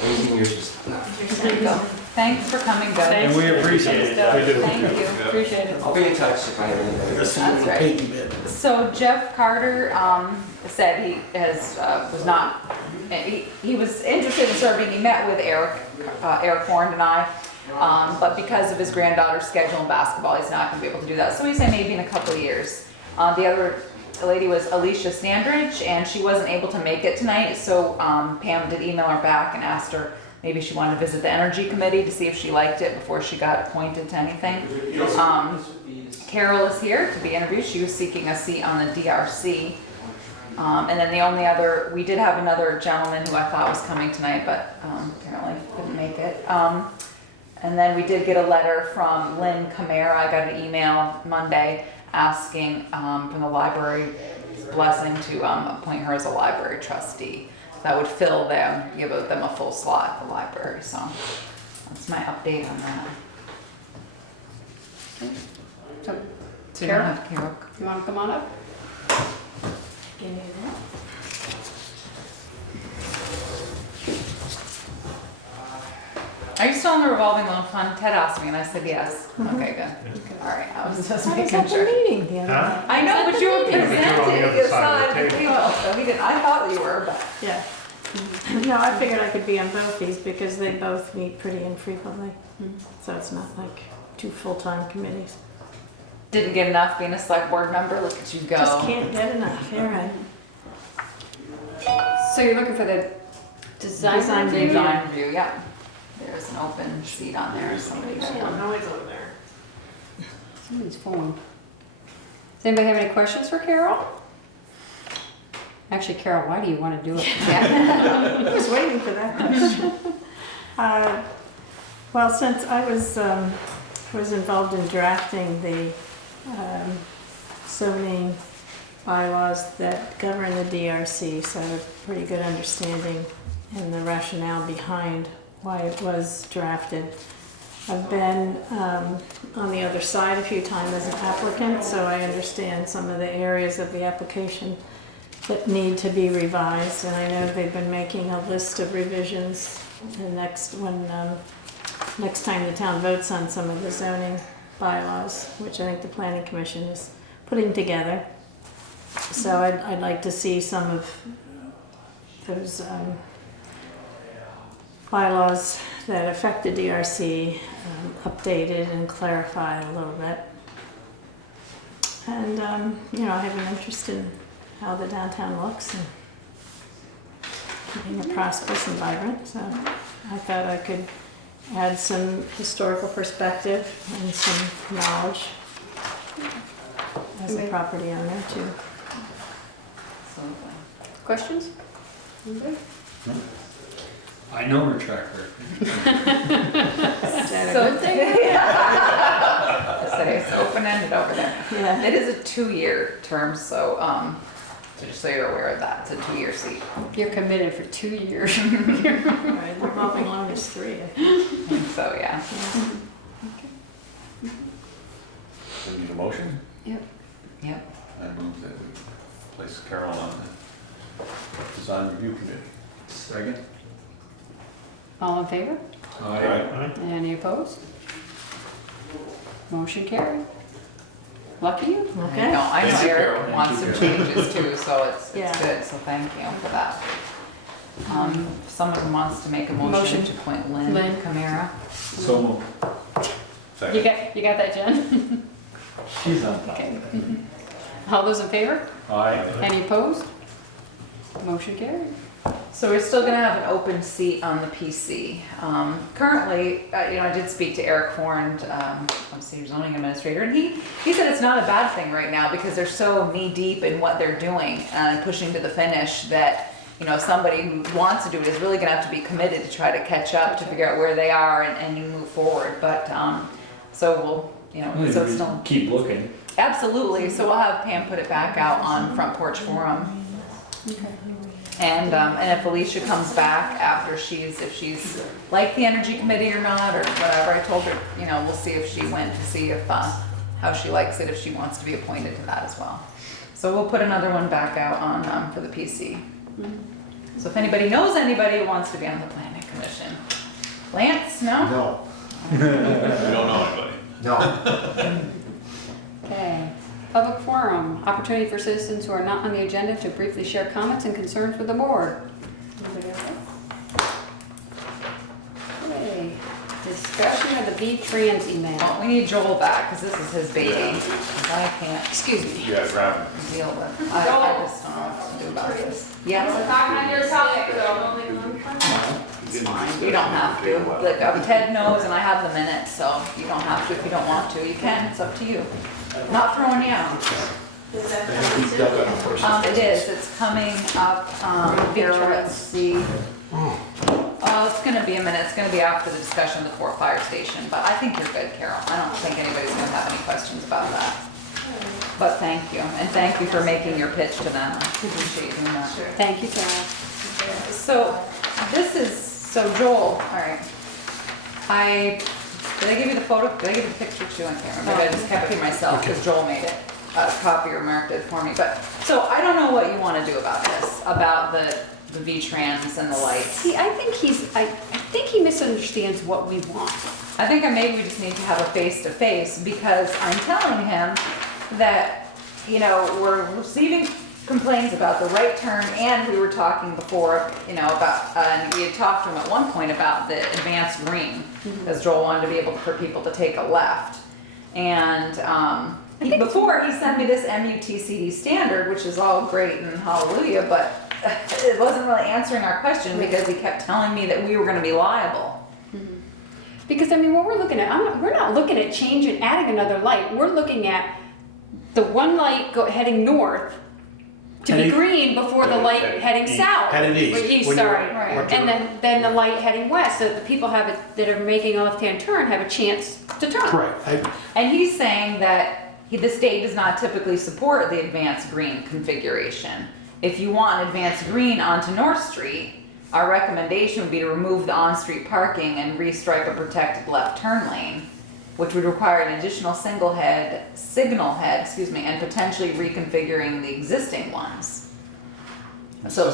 18 years just enough. There you go. Thanks for coming, Doug. Thanks. And we appreciate it. We do. Thank you, appreciate it. I'll be in touch if I have anything. This is That's the right. pinky bit. So Jeff Carter said he was not, he was interested in serving. He met with Eric Horn and I, but because of his granddaughter's schedule in basketball, he's not going to be able to do that. So he said maybe in a couple of years. The other lady was Alicia Standridge, and she wasn't able to make it tonight. So Pam did email her back and asked her maybe she wanted to visit the Energy Committee to see if she liked it before she got appointed to anything. Carol is here to be interviewed. She was seeking a seat on the DRC. And then the only other, we did have another gentleman who I thought was coming tonight, but apparently couldn't make it. And then we did get a letter from Lynn Camara. I got an email Monday asking from the library blessing to appoint her as a library trustee. That would fill them, give them a full slot at the library. So that's my update on that. So, So Carol? you have Carol. you wanna come on up? Give me that. Are you still in the revolving loan fund? Ted asked me and I said yes. Okay, good. All right, I was just I was making at the sure. meeting the other Huh? night. I know, but you were Yeah, but you're on the presenting other your side of side the of the table, so we didn't, I thought you were, but. Yeah. No, I figured I could be on both these because they both meet pretty infrequently. So it's not like two full-time committees. Didn't get enough being a select board member, look at you go. Just can't get enough, you're right. So you're looking for the design Design review? Design review, yeah. There's an open seat on there, somebody got one. noise over there. Somebody's phone. Does anybody have any questions for Carol? Actually, Carol, why do you want to do it? I was waiting for that question. Well, since I was involved in drafting the zoning bylaws that govern the DRC, so I have a pretty good understanding and the rationale behind why it was drafted. I've been on the other side a few times as an applicant, so I understand some of the areas of the application that need to be revised, and I know they've been making a list of revisions the next time the town votes on some of the zoning bylaws, which I think the planning commission is putting together. So I'd like to see some of those bylaws that affect the DRC updated and clarified a little bit. And you know, I have an interest in how the downtown looks and keeping it prosperous and vibrant. So I thought I could add some historical perspective and some knowledge as a property owner too. Absolutely. Questions? Anybody? I know her track record. Is that a So- good thing? Say it's open-ended over there. Yeah. It is a 2-year term, so just so you're aware of that, it's a 2-year seat. You're committed for 2 years. Right, the revolving loan is 3. I think. So yeah. Do you need a motion? Yep. Yep. I move that we place Carol on the design review committee. Second. All in favor? Aye. Any opposed? Motion carried. Lucky you. Okay. No, I know Thank you, Eric Carol. wants some changes too, so it's Yeah. good, so thank you for that. If someone wants to make a motion Motion. to appoint Lynn Lynn. Camara. So moved. Second. You got that, Jen? She's on top. Okay. All those in favor? Aye. Any opposed? Motion carried. So we're still gonna have an open seat on the PC. Currently, you know, I did speak to Eric Horn, senior zoning administrator, and he said it's not a bad thing right now because they're so knee deep in what they're doing and pushing to the finish that, you know, somebody who wants to do it is really gonna have to be committed to try to catch up, to figure out where they are and you move forward. But, so we'll, you know, so it's still. Keep looking. Absolutely, so we'll have Pam put it back out on Front Porch Forum. And if Alicia comes back after if she's like the energy committee or not, or whatever, I told her, you know, we'll see if she went to see if, how she likes it, if she wants to be appointed to that as well. So we'll put another one back out on, for the PC. So if anybody knows anybody who wants to be on the planning commission. Lance, no? No, We don't know anybody. no. Okay. Public forum, opportunity for citizens who are not on the agenda to briefly share comments and concerns with the board. Anybody else? Okay. Discussion of the V-Trans email. Well, we need Joel back, because this is his baby. 'Cause I can't Excuse me. Yeah, grab him. deal with, I just don't know what to do about this. Yes, you don't have to. Like, Ted knows and I have the minutes, so you don't have to if you don't want to. You can, it's up to you. Not throwing you out. It is, it's coming up, here, let's see. Oh, it's gonna be a minute, it's gonna be after the discussion of the Fort Fire Station, but I think you're good, Carol. I don't think anybody's gonna have any questions about that. But thank you, and thank you for making your pitch to them. I appreciate you doing that. Thank you, Carol. So, this is, so Joel, all right. Did I give you the photo? Did I give you the picture too? I can't remember. I just kept it myself because Joel made it, a copy or marked it for me. But, so I don't know what you want to do about this, about the V-Trans and the lights. See, I think he misunderstands what we want. I think maybe we just need to have a face-to-face because I'm telling him that, you know, we're receiving complaints about the right turn, and we were talking before, you know, about, and we had talked to him at one point about the advanced green, because Joel wanted to be able for people to take a left. And before he sent me this MUTCD standard, which is all great and hallelujah, but it wasn't really answering our question because he kept telling me that we were going to be liable. Because I mean, what we're looking at, we're not looking at changing, adding another light. We're looking at the one light heading north to be Heading- green before the light heading south. Heading east. Or east, When you're- sorry. Right. And then the light heading west, so that the people that are making a left-hand turn have a chance to turn. Correct. And he's saying that the state does not typically support the advanced green configuration. If you want advanced green onto North Street, our recommendation would be to remove the on-street parking and restripe a protected left turn lane, which would require an additional signal head, and potentially reconfiguring the existing ones. So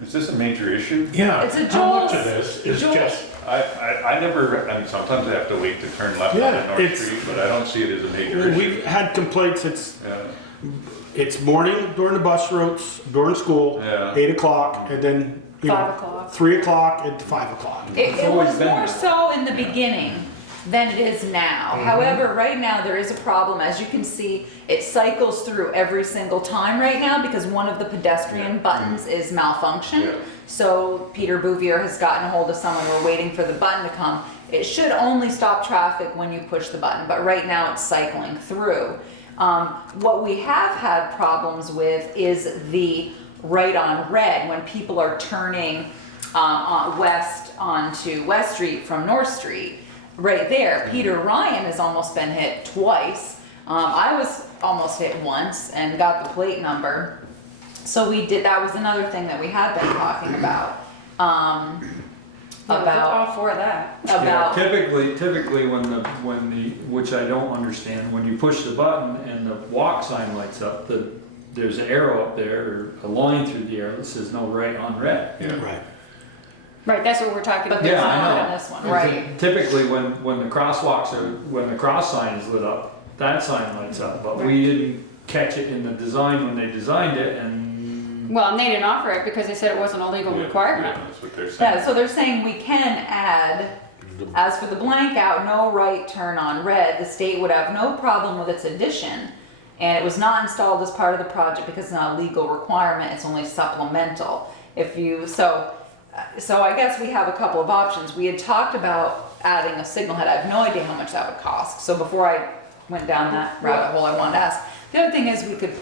Is this a major issue? Yeah, It's a how much Joel's- of this is Joel's- just, I never, I mean, sometimes I have to wait to turn left on Yeah, the North it's- Street, but I don't see it as a major issue. We've had complaints, Yeah. it's morning during the bus routes, during school, Yeah. 8 o'clock, and then, 5 o'clock. 3 o'clock and 5 o'clock. It always was been more that. so in the beginning than it is now. Mm-hmm. However, right now there is a problem. As you can see, it cycles through every single time right now because one of the pedestrian buttons is malfunctioned. Yeah. So Peter Bouvier has gotten a hold of someone. We're waiting for the button to come. It should only stop traffic when you push the button, but right now it's cycling through. What we have had problems with is the right on red when people are turning west onto West Street from North Street. Right there, Peter Ryan has almost been hit twice. I was almost hit once and got the plate number. So we did, that was another thing that we had been talking about. We're About, all for that. Yeah, about, typically when the, which I don't understand, when you push the button and the walk sign lights up, there's an arrow up there, or a line through the arrow that says no right on red. Yeah. Right. Right, that's what we're talking but about. there's Yeah, I not know. on this one, right? Typically, when the crosswalks are, when the cross sign is lit up, that sign lights up, but we didn't catch it in the design when they designed it, and Well, and they didn't offer it because they said it wasn't a legal Yeah, requirement. yeah, that's what they're saying. Yeah, so they're saying we can add, as for the blank out, no right turn on red, the state would have no problem with its addition. And it was not installed as part of the project because it's not a legal requirement, it's only supplemental. So I guess we have a couple of options. We had talked about adding a signal head. I have no idea how much that would cost. So before I went down that rabbit hole, I wanted to ask. The other thing is we could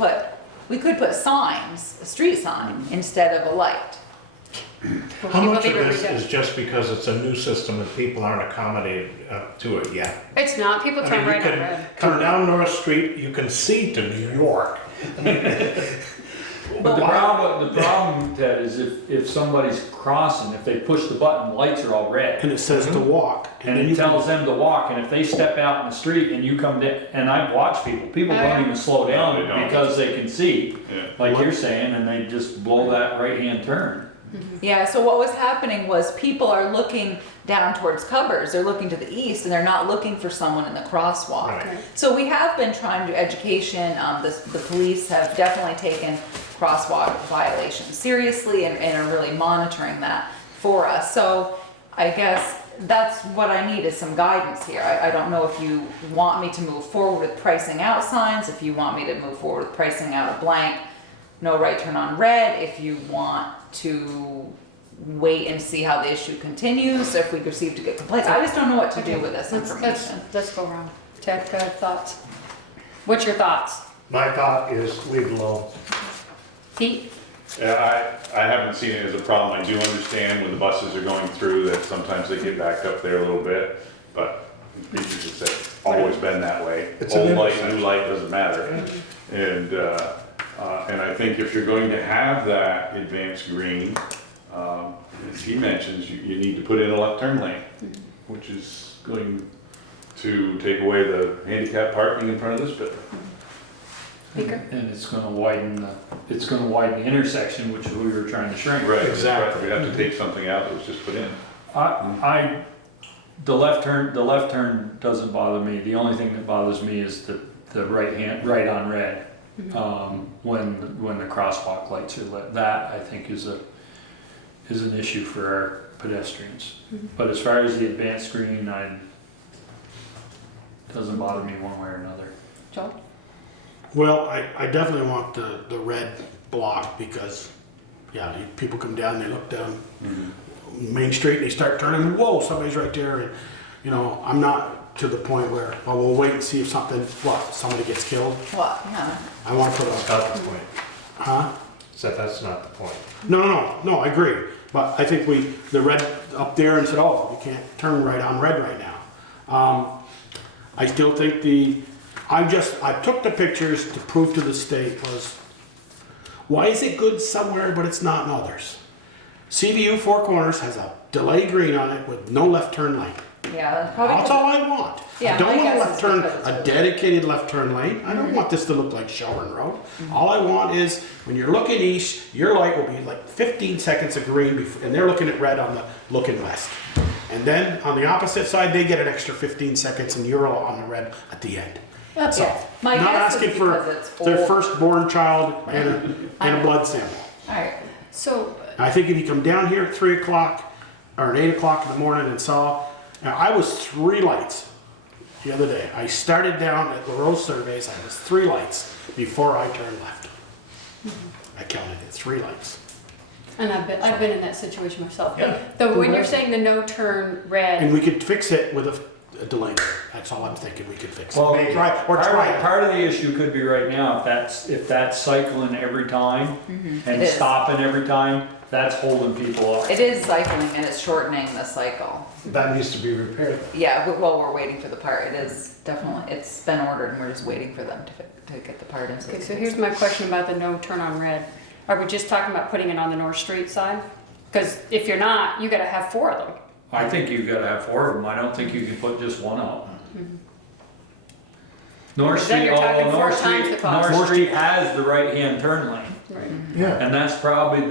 put signs, a street sign, instead of a light. For how people much of to this read it. is just because it's a new system and people aren't accommodated to it yet? It's not, people I turn mean, you right on can red. come down North Street, you can see to New York. but the problem, Ted, is if somebody's crossing, if they push the button, the lights are all red. And it says to walk. And then it you tells them to walk, and if they step out in the street and you come down, and I've watched people Oh, yeah. don't even slow No, they down don't. because they can see, Yeah. like you're saying, and they just blow that right-hand turn. Yeah, so what was happening was people are looking down towards Covers, they're looking to the east, and they're not looking for someone in the crosswalk. Right. Right. So we have been trying to do education, the police have definitely taken crosswalk violations seriously and are really monitoring that for us. So I guess that's what I need is some guidance here. I don't know if you want me to move forward with pricing out signs, if you want me to move forward with pricing out a blank, no right turn on red, if you want to wait and see how the issue continues, if we receive to get complaints. I just don't know what to do with this information. Let's go around. Ted, go ahead, thoughts? What's your thoughts? My thought is leave it alone. Pete? Yeah, I haven't seen it as a problem. I do understand when the buses are going through that sometimes they get backed up there a little bit, but Peter just said, always been that way. It's an Old light, intersection. new light, doesn't matter. And I think if you're going to have that advanced green, as he mentions, you need to put in a left turn lane, which is going to take away the handicap parking in front of this building. Speaker? And it's gonna widen the intersection, which we were trying to shrink. Right, Exactly. We have to take something out that was just put in. The left turn doesn't bother me. The only thing that bothers me is the right on red, when the crosswalk lights are lit. That, I think, is an issue for our pedestrians. But as far as the advanced screen, doesn't bother me one way or another. Joel? Well, I definitely want the red block because, yeah, people come down, they look down Main Street and they start turning, whoa, somebody's right there. And, you know, I'm not to the point where, well, we'll wait and see if somebody gets killed. What, yeah. I want to put That's a, not the point. huh? So that's not the point. No, I agree. But I think the red up there and said, oh, you can't turn right on red right now. I still think I took the pictures to prove to the state was, why is it good somewhere but it's not in others? CVU Four Corners has a delay green on it with no left turn lane. Yeah, that's probably. That's all I want. Yeah, I don't my want a guess left is turn, because it's a old. dedicated left turn lane. I don't want this to look like Shelburne Road. All I want is, when you're looking east, your light will be like 15 seconds of green, and they're looking at red on the looking west. And then on the opposite side, they get an extra 15 seconds, and you're all on the red at the end. That's Yeah. all. My Not guess is asking for because it's their old. firstborn child and a blood sample. Alright, So, I think if you come down here at 3 o'clock or at 8 o'clock in the morning and saw, now I was 3 lights the other day. I started down at the road surveys, I was 3 lights before I turned left. I counted it, 3 lights. and I've been in that situation myself. But when you're saying the no turn red, And we could fix it with a delay. That's all I'm thinking, we could fix it. Well, Try it. part of the issue could be right now, if that's cycling every time It and is. stopping every time, that's holding people up. it is cycling and it's shortening the cycle. That needs to be repaired. Yeah, well, we're waiting for the part. It is definitely, it's been ordered and we're just waiting for them to get the part in. okay, so here's my question about the no turn on red. Are we just talking about putting it on the North Street side? Because if you're not, you gotta have 4 of them. I think you've gotta have 4 of them, I don't think you can put just one out. North Because then Street, you're talking although 4 North times Street, the cost. North Street has the right-hand turn lane, Right. Yeah. and that's probably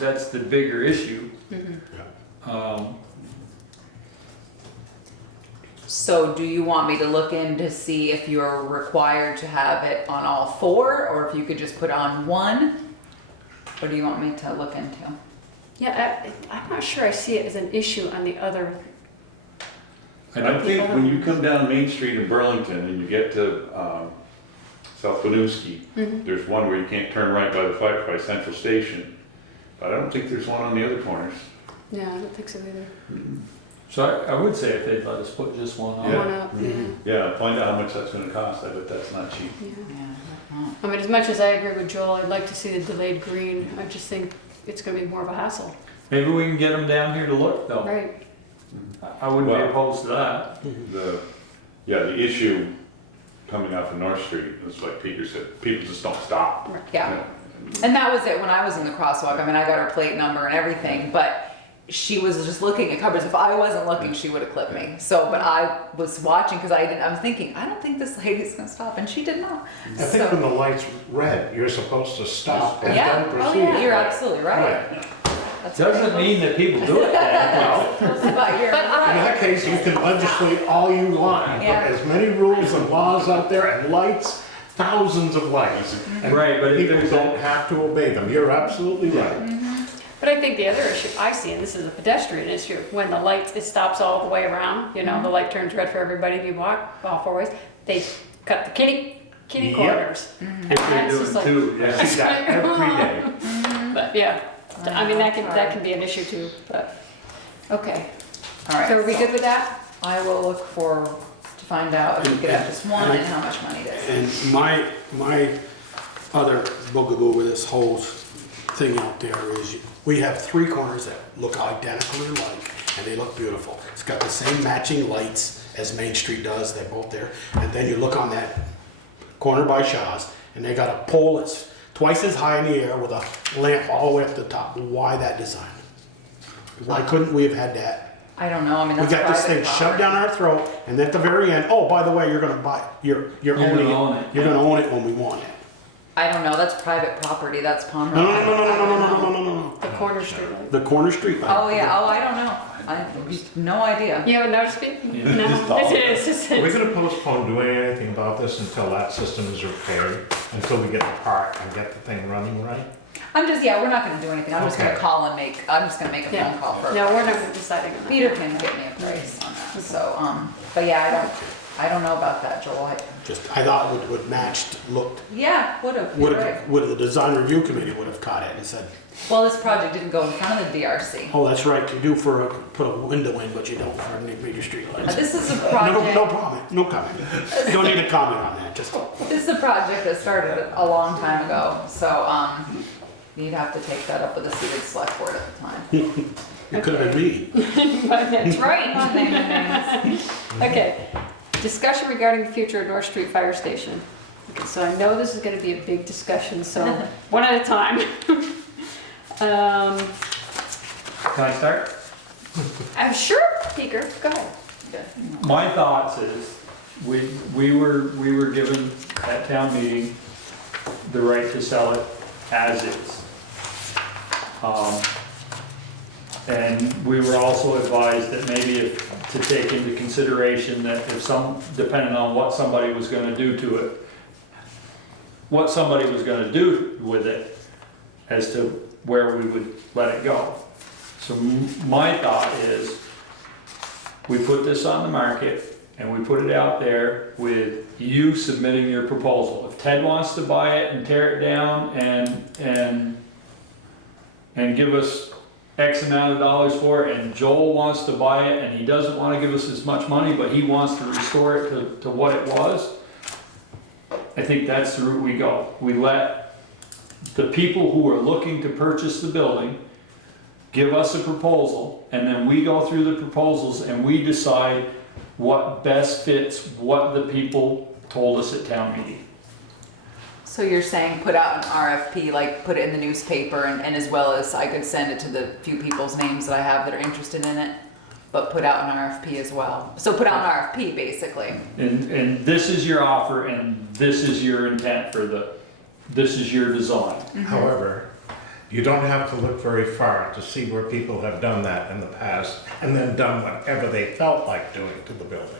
that's the bigger issue. So do you want me to look in to see if you're required to have it on all 4 or if you could just put on 1? What do you want me to look into? Yeah, I'm not sure I see it as an issue on the other. I think when you come down Main Street in Burlington and you get to South Winooski, there's one where you can't turn right by the fight by Central Station. But I don't think there's one on the other corners. Yeah, I don't think so either. So I would say if they'd let us put just one on. Yeah. One up, yeah. Yeah, find out how much that's gonna cost. I bet that's not cheap. Yeah. Yeah. I mean, as much as I agree with Joel, I'd like to see the delayed green. I just think it's gonna be more of a hassle. Maybe we can get them down here to look though. Right. I wouldn't be Well- opposed to that. The issue coming off of North Street is like Peter said, people just don't stop. Right. Yeah. And that was it when I was in the crosswalk. I mean, I got her plate number and everything, but she was just looking at covers. If I wasn't looking, she would have clipped me. So, but I was watching because I was thinking, I don't think this lady's gonna stop, and she did not. I think when the light's red, you're supposed to stop and Yeah. then Oh, proceed. yeah. You're absolutely right. That's Doesn't mean that people do it that well. But you're But In I, that case, you can legislate all you want, and put Yeah. as many rules and laws out there and lights, thousands of lights. And Right, but if people there's don't have to obey them. You're absolutely right. but I think the other issue I see, and this is a pedestrian issue, when the light, it stops all the way around, you know, the light turns red for everybody if you walk all 4 ways, they cut the kitty Yep. corners. And If they're that's just doing like, two, I yeah. see that every day. but yeah, I mean, that can be an issue too, but, okay. all right. So are we good with that? I will look to find out if you could have just one and how much money it is. And my other bugaboo with this whole thing out there is we have 3 corners that look identical in light and they look beautiful. It's got the same matching lights as Main Street does, they're both there. And then you look on that corner by Shaw's and they got a pole that's twice as high in the air with a lamp all the way up the top. Why that design? Why couldn't we have had that? I don't know, I mean, We that's got this private thing shoved property. down our throat, and at the very end, oh, by the way, you're gonna buy, you're owning gonna own it. it, You're yeah. gonna own it when we want it. I don't know, that's private property, that's Pomeroy. No, no, no, no, no, no, no, no, no, no, no. The corner street light. The corner street light. Oh, yeah, oh, I don't know, I, no idea. You haven't noticed it? Yeah. No, it is. Are we gonna postpone doing anything about this until that system is repaired, until we get the part and get the thing running right? I'm just, yeah, we're not gonna do anything, I'm just gonna Okay. call and I'm just gonna make a Yeah. phone call for. No, we're not deciding on that. Peter can get me a price on that, so, but yeah, I don't know about that, Joel. Just, I thought would matched, looked, Yeah, would've, you're right. would the design review committee would have caught it and said, Well, this project didn't go in front of the DRC. oh, that's right, you do put a window in, but you don't for any major street lights. This is a No, no project, comment, no comment. You don't need a comment on that, just, this is a project that started a long time ago, so, you'd have to take that up with the seated select board at the time. it could have been me. That's right. Come on, name and names. Okay, discussion regarding the future of North Street Fire Station. Okay, so I know this is gonna be a big discussion, so one at a time. Can I start? I'm sure, Peter, go ahead. My thoughts is, we were given at town meeting the right to sell it as is. And we were also advised that maybe to take into consideration that depending on what somebody was gonna do to it, what somebody was gonna do with it, as to where we would let it go. So my thought is, we put this on the market and we put it out there with you submitting your proposal. If Ted wants to buy it and tear it down and give us X amount of dollars for it, and Joel wants to buy it and he doesn't want to give us as much money, but he wants to restore it to what it was, I think that's the route we go. We let the people who are looking to purchase the building give us a proposal, and then we go through the proposals and we decide what best fits what the people told us at town meeting. So you're saying put out an RFP, like put it in the newspaper, and as well as I could send it to the few people's names that I have that are interested in it, but put out an RFP as well. So put out an RFP basically. And this is your offer and this is your intent this is your design. However, you don't have to look very far to see where people have done that in the past and then done whatever they felt like doing to the building.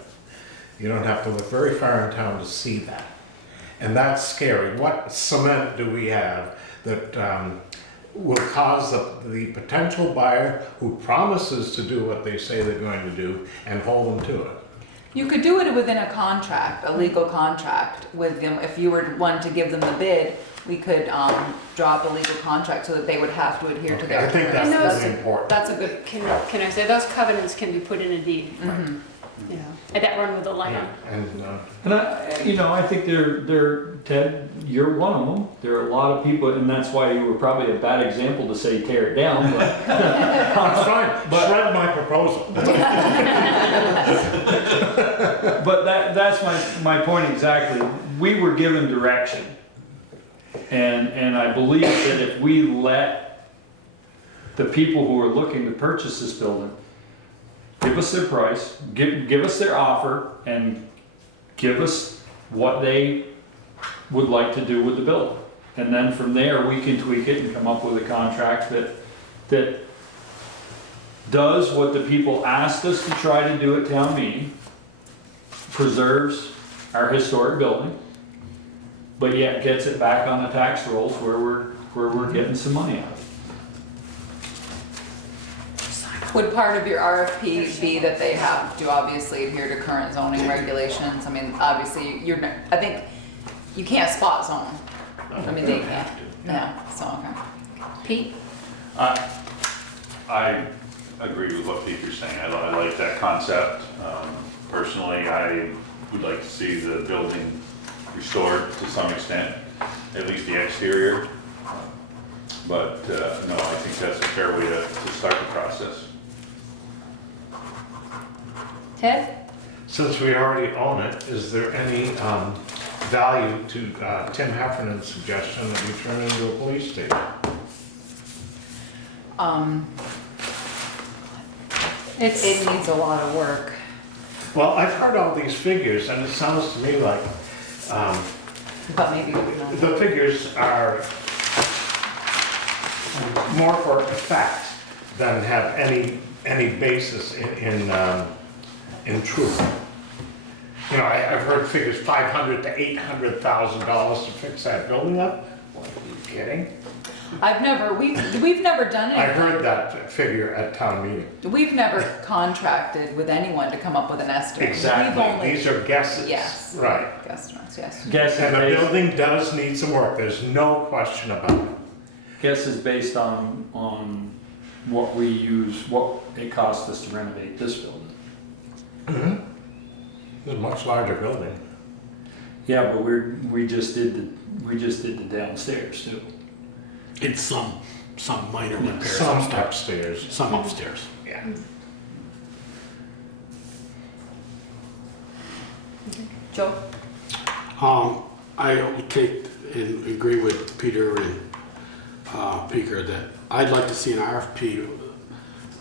You don't have to look very far in town to see that. And that's scary. What cement do we have that will cause the potential buyer who promises to do what they say they're going to do and hold them to it? You could do it within a contract, a legal contract with them. If you were one to give them the bid, we could draw up a legal contract so that they would have to adhere to their I think terms. that's really important. That's a good. Can I say, those covenants can be put in a deed, you know, and that run with the land. And And I think they're, Ted, you're one of them. There are a lot of people, and that's why you were probably a bad example to say tear it down, but. that's fine. Shred my proposal. But that's my point exactly. We were given direction. And I believe that if we let the people who are looking to purchase this building give us their price, give us their offer, and give us what they would like to do with the building. And then from there, we can tweak it and come up with a contract that does what the people asked us to try to do at town meeting, preserves our historic building, but yet gets it back on the tax rolls where we're getting some money out of it. Would part of your RFP be that they have to obviously adhere to current zoning regulations? I mean, obviously, I think you can't spot zone. I mean, they can't. Yeah, so, okay. Pete? I agree with what Peter's saying. I like that concept. Personally, I would like to see the building restored to some extent, at least the exterior. But no, I think that's a fair way to start the process. Ted? Since we already own it, is there any value to Tim Heffernan's suggestion that we turn it into a police station? It needs a lot of work. Well, I've heard all these figures, and it sounds to me like But maybe we can. the figures are more for effect than have any basis in truth. You know, I've heard figures $500,000 to $800,000 to fix that building up. What, are you kidding? We've never done I it. heard that figure at town meeting. We've never contracted with anyone to come up with an estimate. We've Exactly. only, These are guesses. yes. Right. Guesstimates, yes. Guess And the is based, building does need some work. There's no question about it. guess is based on what we use, what it cost us to renovate this building. It's a much larger building. Yeah, but we just did the downstairs too. It's some minor repairs Some upstairs. upstairs. Some upstairs. Yeah. Joe? I take and agree with Peter and Peter that I'd like to see an RFP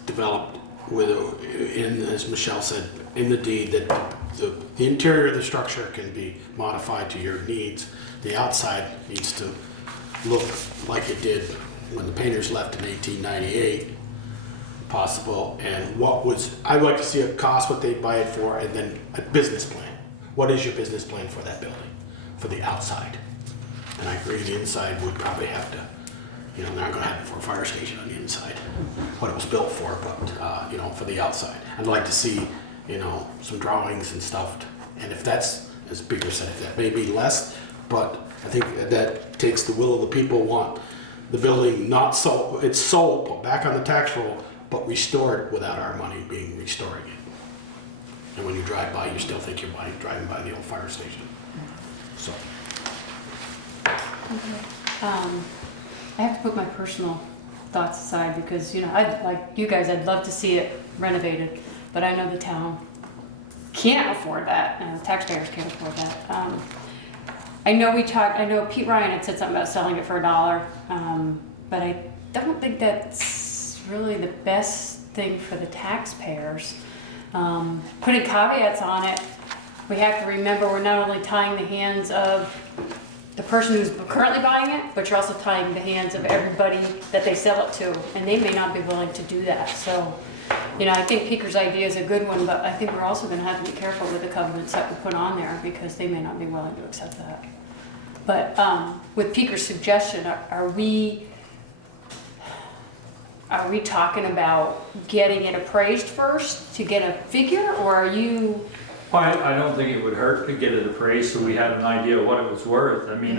developed with, as Michelle said, in the deed, that the interior of the structure can be modified to your needs. The outside needs to look like it did when the painters left in 1898, possible. And I'd like to see a cost, what they'd buy it for, and then a business plan. What is your business plan for that building, for the outside? And I agree, the inside would probably have to, they're not gonna have it for a fire station on the inside, what it was built for, but, for the outside. I'd like to see, some drawings and stuff. And if that's, as Peter said, if that may be less, but I think that takes the will of the people, want the building not sold, it's sold, put back on the tax roll, but restored without our money being restoring it. And when you drive by, you still think you're driving by the old fire station. So. I have to put my personal thoughts aside because, like you guys, I'd love to see it renovated, but I know the town can't afford that, and taxpayers can't afford that. I know Pete Ryan had said something about selling it for $1, but I don't think that's really the best thing for the taxpayers. Putting caveats on it, we have to remember we're not only tying the hands of the person who's currently buying it, but you're also tying the hands of everybody that they sell it to, and they may not be willing to do that. So, I think Peaker's idea is a good one, but I think we're also going to have to be careful with the covenants that we put on there because they may not be willing to accept that. But with Peaker's suggestion, are we talking about getting it appraised first to get a figure, or are you? Well, I don't think it would hurt to get it appraised so we had an idea of what it was worth. I mean,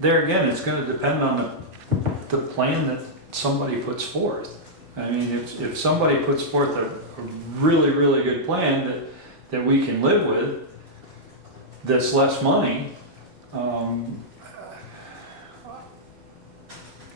there again, it's going to depend on the plan that somebody puts forth. I mean, if somebody puts forth a really, really good plan that we can live with, that's less money.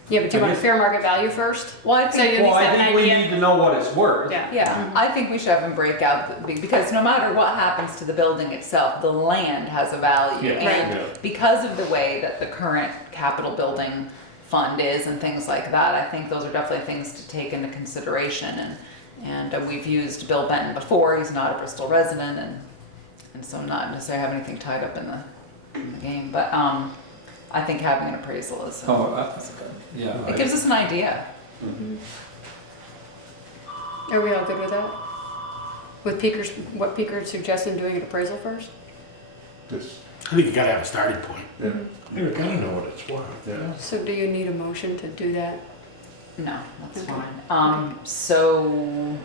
Yeah, but do you want a fair market value first? Well, I think we need to know what it's worth. Yeah, I think we should have them break out, because no matter what happens to the building itself, the land has a value. Yeah. And because of the way that the current capital building fund is and things like that, I think those are definitely things to take into consideration. And we've used Bill Benton before. He's not a Bristol resident, and so not necessarily have anything tied up in the game. But I think having an appraisal is good. Yeah. It gives us an idea. Mm-hmm. Are we all good with that? With what Peaker suggested, doing an appraisal first? Yes. I think you gotta have a starting point. Yeah. You gotta know what it's worth. Yeah. So do you need a motion to do that? No, that's Okay. fine. So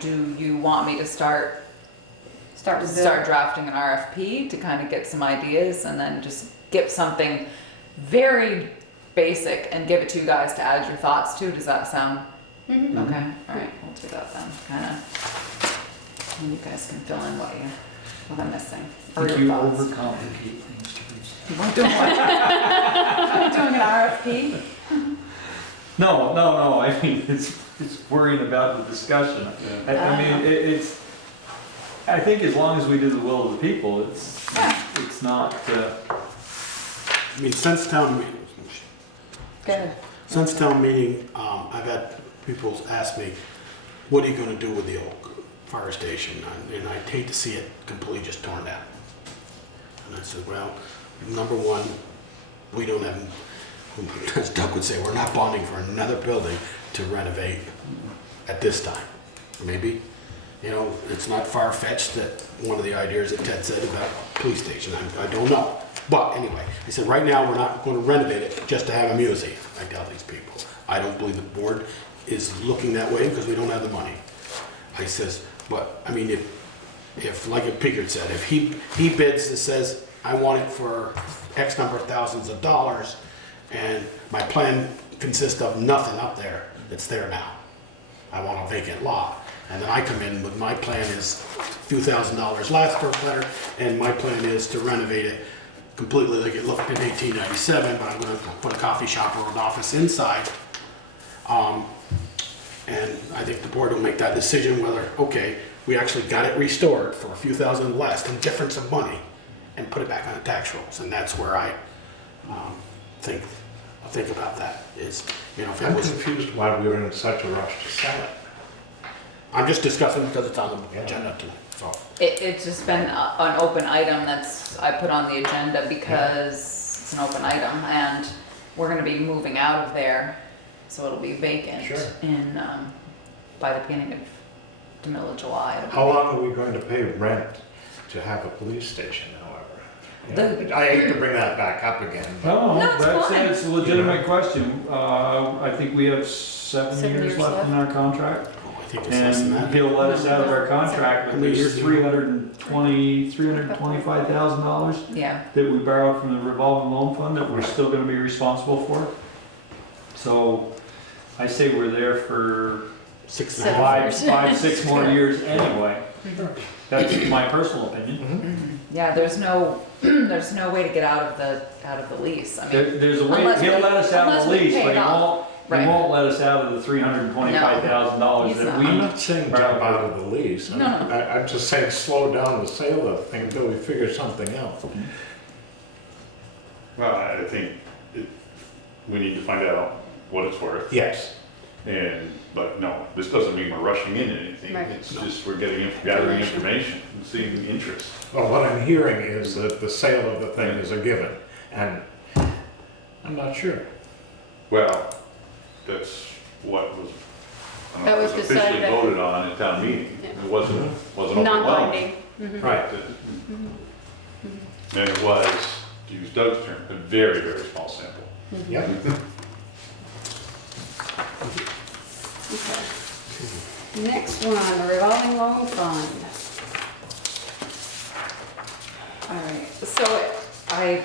do you want me to start drafting an RFP to kind of get some ideas, and then just get something very basic and give it to you guys to add your thoughts to? Does that sound okay? All right, we'll do that then. Kind of, and you guys can fill in what I'm missing. I Or think your you thoughts. overcomplicate things, Teresa. You want doing what? Doing an RFP? No. I mean, it's worrying about the discussion. Yeah. I mean, it's. I think as long as we do the will of the people, it's not. I mean, since town meeting, Good. I've had people ask me, what are you gonna do with the old fire station? And I'd hate to see it completely just torn down. And I said, well, number one, we don't have, as Doug would say, we're not bonding for another building to renovate at this time. Maybe, it's not far-fetched that one of the ideas that Ted said about police station, I don't know. But anyway, I said, right now, we're not going to renovate it just to have a museum. I tell these people. I don't believe the board is looking that way because we don't have the money. I says, but, I mean, if like Pickard said, if he bids and says, I want it for X number of thousands of dollars, and my plan consists of nothing up there that's there now. I want a vacant lot. And then I come in with my plan is a few $1,000s less per letter, and my plan is to renovate it completely like it looked in 1897, but I'm going to put a coffee shop or an office inside. And I think the board will make that decision whether, okay, we actually got it restored for a few thousand less, the difference of money, and put it back on the tax rolls. And that's where I think think about that, is, you know, if it I'm was, confused why we were in such a rush to sell it. I'm just discussing because it's on the agenda tonight, so. It's just been an open item I put on the agenda because it's an open item and we're gonna be moving out of there, so it'll be vacant Sure. in, by the beginning of the middle of July. It'll be How long are we going to pay rent to have a police station, however? The- I hate to bring that back up again, but No, No, it's that's, fine. it's a legitimate question. I think we have 7 years left in our contract. I think it's less than And that. he'll let us out of our contract How with many this years do you- $325,000 Yeah, that we borrowed from the revolving loan fund that we're still gonna be responsible for. So I say we're there for 6.5 years. 6 more years anyway. That's my personal opinion. yeah, there's no, there's no way to get out of the lease, I mean, There's a way, Unless he'll we- let us out of unless the we lease, pay but it he off. won't, he Right. won't let us out of the $325,000 No, that he's we. I'm not saying jump out of the lease. No, no. I'm just saying slow down the sale of the thing until we figure something out. Well, I think we need to find out what it's worth. Yes. But no, this doesn't mean we're rushing into anything. Right. It's just we're gathering information and seeing interest. Well, what I'm hearing is that the sale of the thing is a given, and I'm not sure. Well, that's what was, I don't That know, was was officially decided at- voted on at town meeting. Yeah. It wasn't overwhelming. Non-binding. Right. And it was, to use Doug's term, a very, very small sample. Yep. Okay. Next one, the revolving loan fund. alright, so I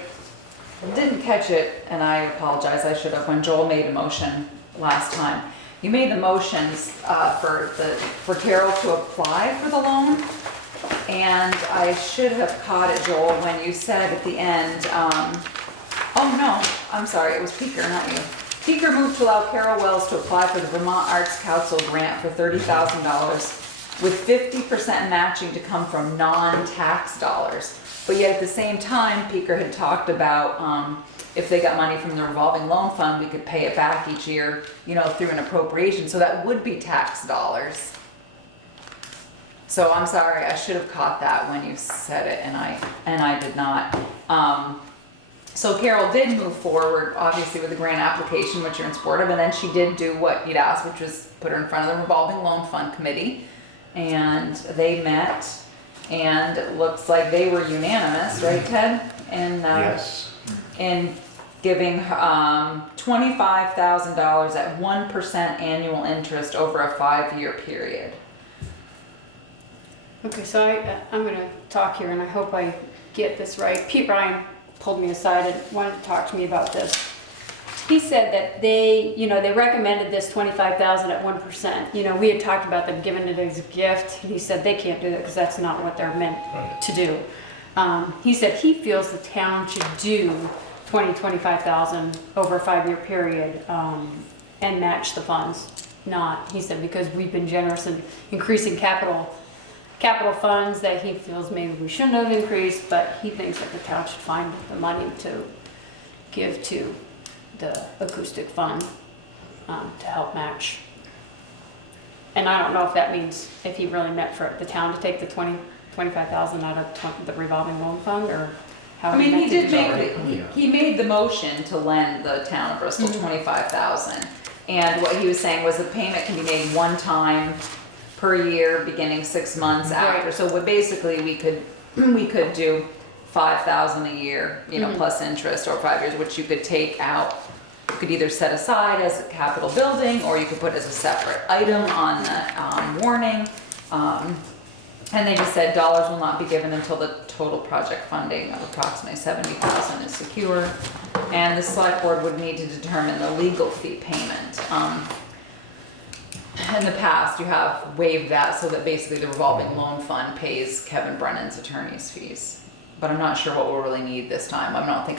didn't catch it, and I apologize, I should have, when Joel made a motion last time. You made the motions for Carol to apply for the loan, and I should have caught it, Joel, when you said at the end, oh no, I'm sorry, it was Peaker, not you. Peaker moved to allow Carol Wells to apply for the Vermont Arts Council grant for $30,000 with 50% matching to come from non-tax dollars. But yet at the same time, Peaker had talked about if they got money from the revolving loan fund, we could pay it back each year, you know, through an appropriation. So that would be tax dollars. So I'm sorry, I should have caught that when you said it, and I did not. So Carol did move forward, obviously, with the grant application, which you're in support of, and then she did do what you'd asked, which was put her in front of the revolving loan fund committee. And they met, and it looks like they were unanimous, right, Ted? And Yes. in giving $25,000 at 1% annual interest over a 5-year period. Okay, so I'm gonna talk here and I hope I get this right. Pete Ryan pulled me aside and wanted to talk to me about this. He said that they recommended this 25,000 at 1%. You know, we had talked about them giving it as a gift. He said they can't do that because that's not what they're meant to do. He said he feels the town should do 25,000 over a 5-year period and match the funds. He said, because we've been generous in increasing capital funds that he feels maybe we shouldn't have increased, but he thinks that the town should find the money to give to the acoustic fund to help match. And I don't know if that means, if he really meant for the town to take the 25,000 out of the revolving loan fund, or how I he mean, meant he to did do make, it. he made the motion to lend the town of Bristol 25,000. And what he was saying was the payment can be made one time per year, beginning 6 months after. Right. So basically, we could do 5,000 a year, you know, plus interest over 5 years, which you could take out. You could either set aside as a capital building, or you could put as a separate item on the warning. And they just said dollars will not be given until the total project funding of approximately 70,000 is secure. And the select board would need to determine the legal fee payment. In the past, you have waived that so that basically the revolving loan fund pays Kevin Brennan's attorney's fees. But I'm not sure what we'll really need this time. I don't think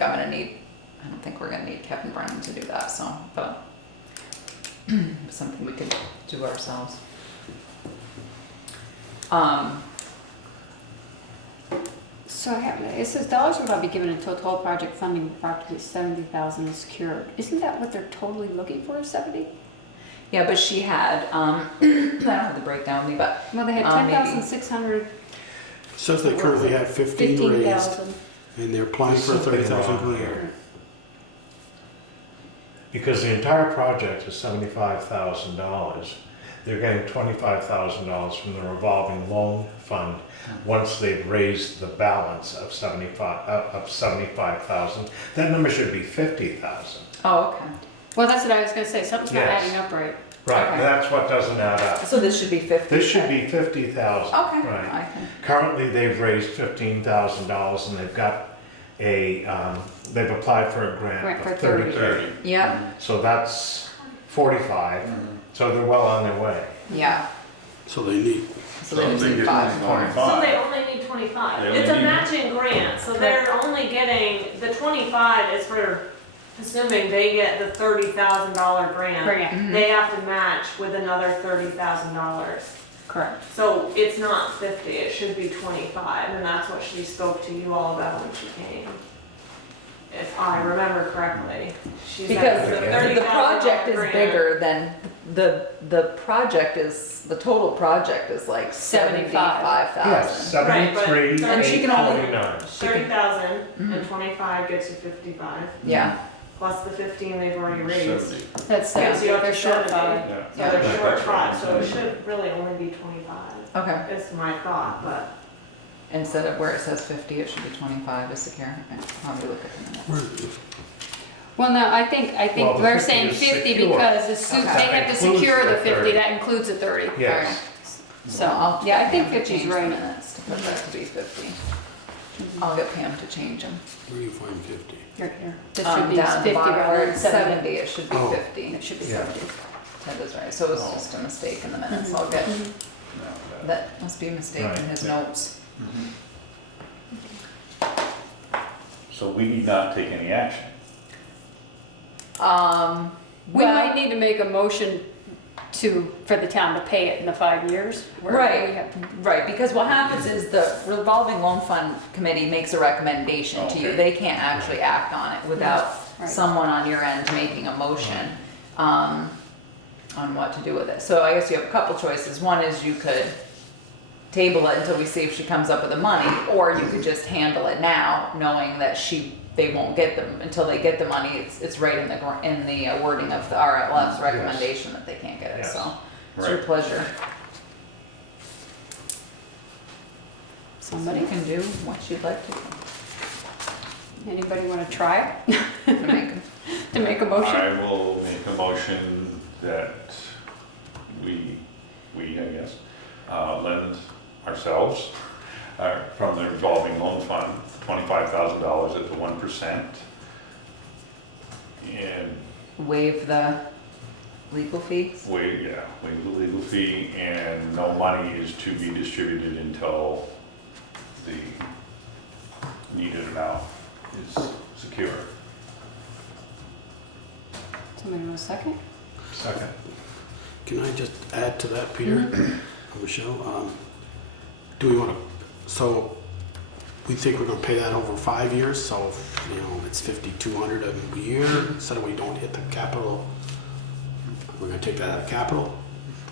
we're gonna need Kevin Brennan to do that, so, but something we could do ourselves. So I have, it says dollars will not be given until total project funding of approximately 70,000 is secured. Isn't that what they're totally looking for, is 70? Yeah, but she had, I don't have the breakdown with me, but Well, they had maybe. 10,600, Says they currently have 15 raised, 15,000. and they're applying for Something 30,000 wrong grant. here. Because the entire project is $75,000. They're getting $25,000 from the revolving loan fund once they've raised the balance of 75,000. That number should be 50,000. Oh, okay. Well, that's what I was gonna say, something's not Yes. adding up right. Right, Okay. that's what doesn't add up. So this should be 50? This should be 50,000. Okay. Right. I can- Currently, they've raised $15,000 and they've got they've applied for a Grant grant for of 30K. 30. Yep, So that's 45, so they're well on their way. yeah. So they need, So they just they need get 5 more. 25. So they only need 25. They only It's a need- matching grant, so they're only getting, the 25 is for, assuming they get the $30,000 grant. Grant, They have to match with another $30,000. correct. So it's not 50, it should be 25, and that's what she spoke to you all about when she came. If I remember correctly. She said Because it's a the $30,000 project is grant. bigger than, the project is, the total project is like 75,000. Yes, 73, And she can only- 829. 30,000 and 25 gets you 55, Yeah, plus the 15 they've already raised. 70. That's, Yeah, so you have they're to short 70. 5. Yeah. So they're Yeah, short that's 5, right. so it should really only be 25, okay. is my thought, but. Instead of where it says 50, it should be 25 to secure. Okay, I'll have to look at the minutes. Well, no, I think Well, the we're 50 saying is 50 secure. because they Okay. have to That includes secure the the 50, 30. that includes the 30. Yes. So, I'll yeah, I think Pam to 50 is change the right. minutes to put that to be 50. I'll get Pam to change them. where do you find 50? Here, here. This should be Down at the 50 bottom rather where than it's 70. 70, it should be Oh. 50. It should be Yeah. 70. Ted is right, so it was just a mistake in the minutes. I'll get, No, that must be a mistake in Right. his notes. So we need not take any action. We Well- might need to make a motion for the town to pay it in the 5 years. where Right. we have- Right, because what happens is the revolving loan fund committee makes a recommendation to you. Okay. They can't actually act on it without Right. someone on your end making a motion on what to do with it. So I guess you have a couple choices. One is you could table it until we see if she comes up with the money, or you could just handle it now, knowing that they won't get them until they get the money. It's right in the wording of the RLF's recommendation that they can't get it, Yes. so it's your Right. pleasure. Somebody, You can do what you'd like to anybody want to try it? to make To make a motion? I will make a motion that we, I guess, lend ourselves, from the revolving loan fund, $25,000 at the 1%. And waive the legal fees. waive the legal fee, and no money is to be distributed until the needed amount is secure. Somebody want a second? Second. Can I just add to that, Peter? Michelle, do we want to, so we think we're going to pay that over 5 years, so, you know, it's 5,200 a year, so that we don't hit the capital, we're going to take that out of capital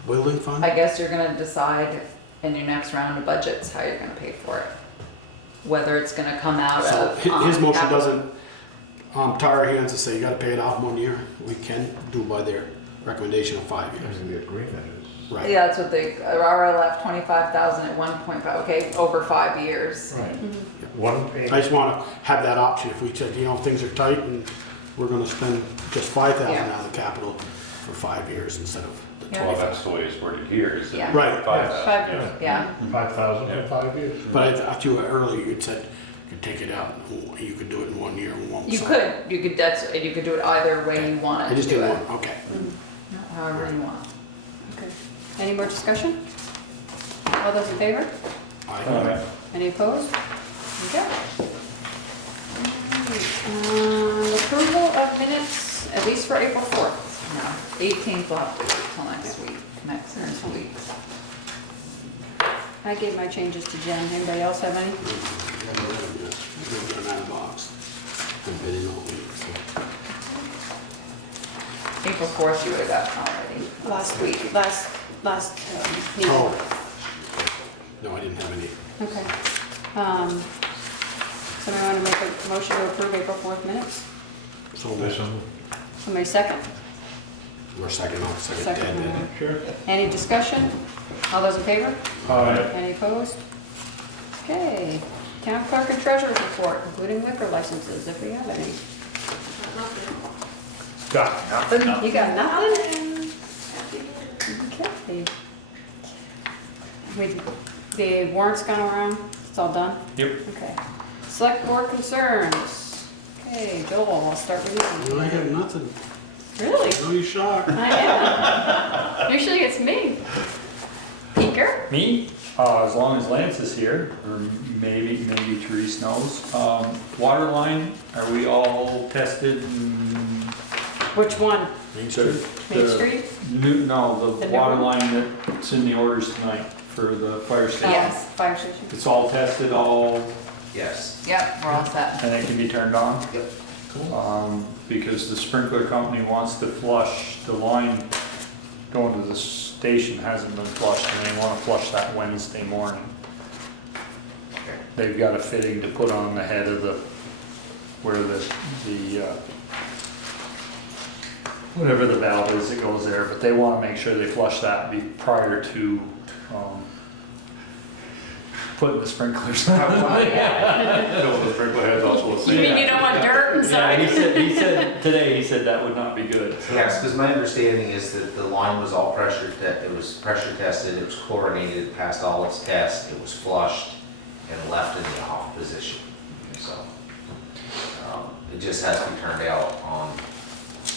building fund? I guess you're gonna decide in your next round of budgets how you're gonna pay for it. Whether it's gonna come out So of. his motion capital- doesn't tie our hands and say, you got to pay it off in 1 year. We can do by their recommendation of 5 years. The agreement is. Right. Yeah, that's what they, RLF 25,000 at 1.5, okay, over 5 years. Right. One I payment. just want to have that option if we said, you know, things are tight and we're going to spend just 5,000 Yeah. out of the capital for 5 years instead of the Yeah. Well, 25. that's the way it's worded here, is Yeah. that Right. 5,000, 5 yeah. years. Yeah, 5,000 in 5 years. But I thought you earlier, you'd said you could take it out, you could do it in 1 year and won't. you so- could, you could do it either way you I wanted just to do didn't it. want, okay. However you want. Okay. Any more discussion? All those in favor? I- Any opposed? Okay. Approval of minutes, at least for April 4th. No, 18th will have to wait till next week, next week. I gave my changes to Jen. Anybody else have any? I'm out of box. I've been in all week, so. April 4th, you would have gotten already. Last meeting. Oh. No, I didn't have any. Okay. Somebody want to make a motion to approve April 4th minutes? So there's Somebody second? Or second, I'll second Second. Ted did. Sure. Any discussion? All those in favor? Aye. Any opposed? Okay. Town clerk and treasurer's report, including liquor licenses, if we have any. Got nothing. You got nothing? Okay. The warrant's gone around, it's all done? Yep. Okay. Select board concerns. Okay, Joel, I'll start with you. No, I have nothing. Really? No, you shocked. I am. Usually it's me. Peeker? Me, as long as Lance is here, or maybe Therese knows. Water line, are we all tested? Which one? Main Street. Main Street? No, The the new water one? line that's in the orders tonight for the fire station. Yes. Fire station. It's all tested, all, Yes. Yep, we're all set. and it can be turned on? Yep. Because the sprinkler company wants to flush, the line going to the station hasn't been flushed, and they want to flush that Wednesday morning. They've got a fitting to put on the head of the, where whatever the valve is that goes there, but they want to make sure they flush that prior to putting the sprinklers on. No, the sprinkler head's also the You same. mean you don't want dirt Yeah, inside? he said today, that would not be good. Yes, because my understanding is that the line was all it was pressure tested, it was chlorinated, passed all its tests, it was flushed and left in the off position. So, it just has to be turned out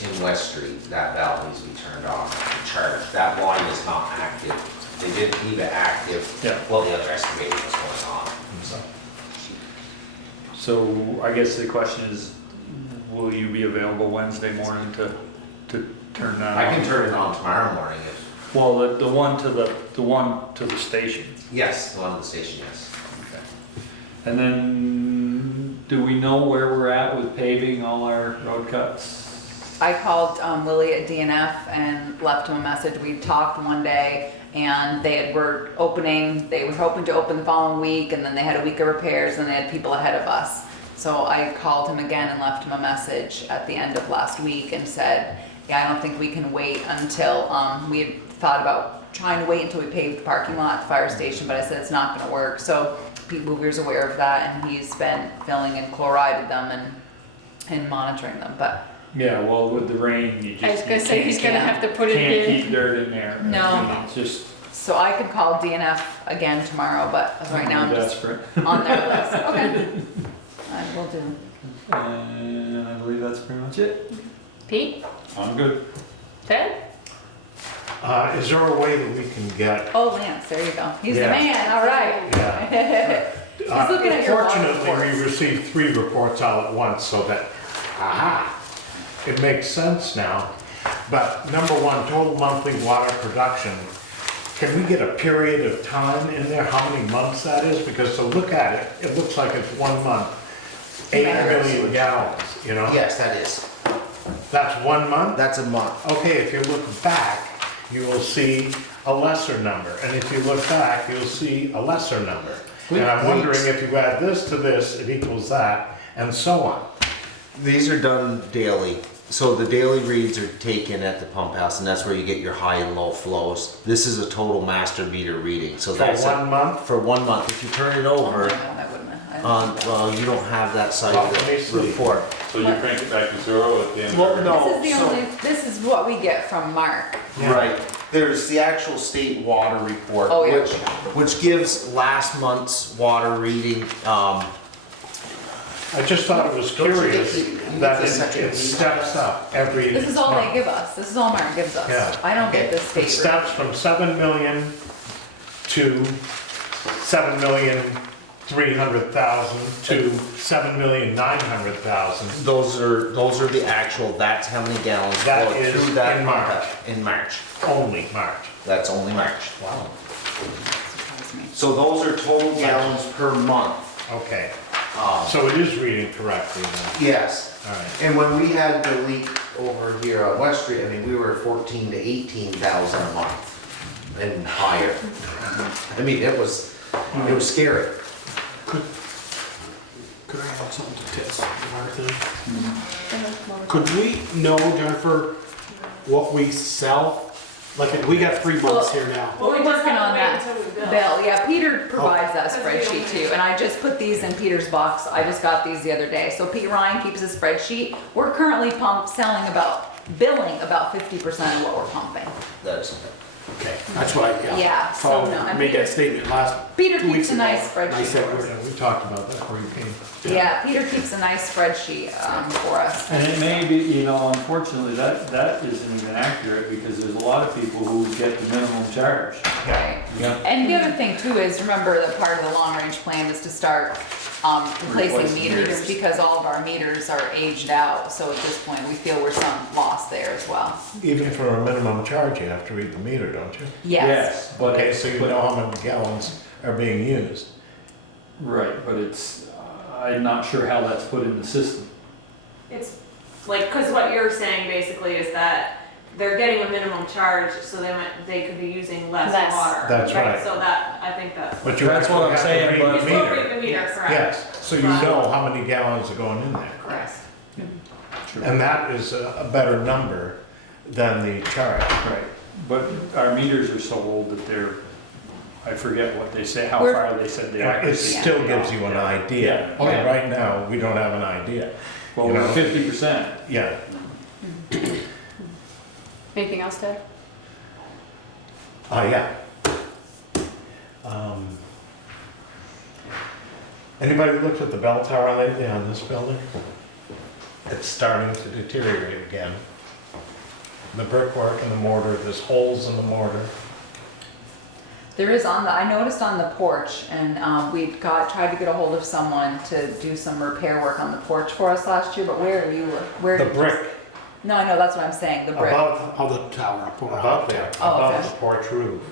in West Street, that valve needs to be turned on, charged. That line is not active. They didn't leave it active Yeah. while the other excavation was going on, so. So I guess the question is, will you be available Wednesday morning to turn that on? I can turn it on tomorrow morning if, Well, the one to the station. yes, the one at the station, yes. And then, do we know where we're at with paving all our road cuts? I called Lily at DNF and left him a message. We talked one day and they were hoping to open the following week, and then they had a week of repairs and they had people ahead of us. So I called him again and left him a message at the end of last week and said, yeah, I don't think we can wait until, we had thought about trying to wait until we paved the parking lot at the fire station, but I said it's not gonna work. So Pete Boover's aware of that and he's been filling and chlorided them and monitoring them, but Yeah, well, with the rain, you just. I was gonna say, he's gonna have to put it Can't in. keep dirt in there. No. I mean, it's just. so I could call DNF again tomorrow, but as right now I'm just desperate. on their list. Okay. I will do. And I believe that's pretty much it. Pete? I'm good. Ted? Is there a way that we can get? Oh, Lance, there you go. He's the Yeah. man, all right. Yeah. He's looking at your water Fortunately, reports. we received 3 reports all at once, so that, it makes sense now. But number 1, total monthly water production. Can we get a period of time in there, how many months that is? Because to look at it, it looks like it's 1 month, 8 million gallons, you know? Yes, that is. That's 1 month? That's a month. Okay, if you look back, you will see a lesser number, and if you look back, you'll see a lesser number. And I'm wondering if you add this to this, it equals that, and so on. These are done daily. So the daily reads are taken at the pump house, and that's where you get your high and low flows. This is a total master meter reading. So For that's 1 month? for 1 month. If you turn it Oh my over, God, I wouldn't have. well, you don't have that side Well, of let me the see. report. So you crank it back to 0 at the end? Well, no. This is the only, this is what we get from Mark. Right. There's the actual state water report, Oh, yeah. which gives last month's water reading. I just thought it was curious that it steps up every This is all they month. give us. This is all Mark gives us. Yeah. I don't get this It state rate. steps from 7 million to 7,300,000 to 7,900,000. Those are the actual, that's how many gallons That flow is through that in pump March. out in March. Only March. That's only March. Wow. Surprised me. So those are total gallons per month. Okay, Um, so it is reading correctly then, yes, all right. and when we had the leak over here on West Street, I mean, we were 14 to 18,000 a month and higher. I mean, it was scary. Could I add something to Ted's water thing? Could we know, Jennifer, what we sell? Like, we got 3 months here now. Well, we We're just working have on to that. wait until we bill. Bill, yeah, Peter provides that Because we don't spreadsheet pay too, and I just put these in Peter's box, I just got these the other day. So Pete Ryan keeps a spreadsheet, we're currently billing about 50% of what we're pumping. That's, Okay, that's what I, Yeah, so Paul no, and made Peter- that statement last Peter 2 weeks keeps a ago. nice And I spreadsheet said, for us. Yeah, we talked about that before you came. Yeah, Peter keeps a nice spreadsheet, for us. And it may be, you know, unfortunately, that isn't even accurate because there's a lot of people who get the minimum charge. Right. Yeah. And the other thing too is, remember that part of the long range plan is to start replacing Replacing meters meters. because all of our meters are aged out. So at this point, we feel we're some lost there as well. Even for a minimum charge, you have to read the meter, don't you? Yes. But Okay, so you know how many gallons are being used. Right, but it's, I'm not sure how that's put in the system. It's like, cause what you're saying basically is that they're getting a minimum charge, so they could be using less Less. water. That's right. So that, I think that's. But you That's what I'm actually have saying, to but- read You the still meter. read the meter, correct? Yes, so you know how many gallons are going in there. Correct. And that is a better number than the charge. Right, but our meters are so old that they're, I forget what they say, how We're- far they said the It accuracy. still gives you an idea. Yeah. Oh, yeah. Right now, we don't have an idea. Well, you we're know. 50%. Yeah, Anything else, Ted? yeah. Anybody looked at the bell tower lately on this building? It's starting to deteriorate again. The brickwork and the mortar, there's holes in the mortar. There is I noticed on the porch, and tried to get a hold of someone to do some repair work on the porch for us last year, but where The did you- brick No, I know, that's what I'm saying, the brick. above, On the tower, up on above the there, Oh, above okay. the porch roof.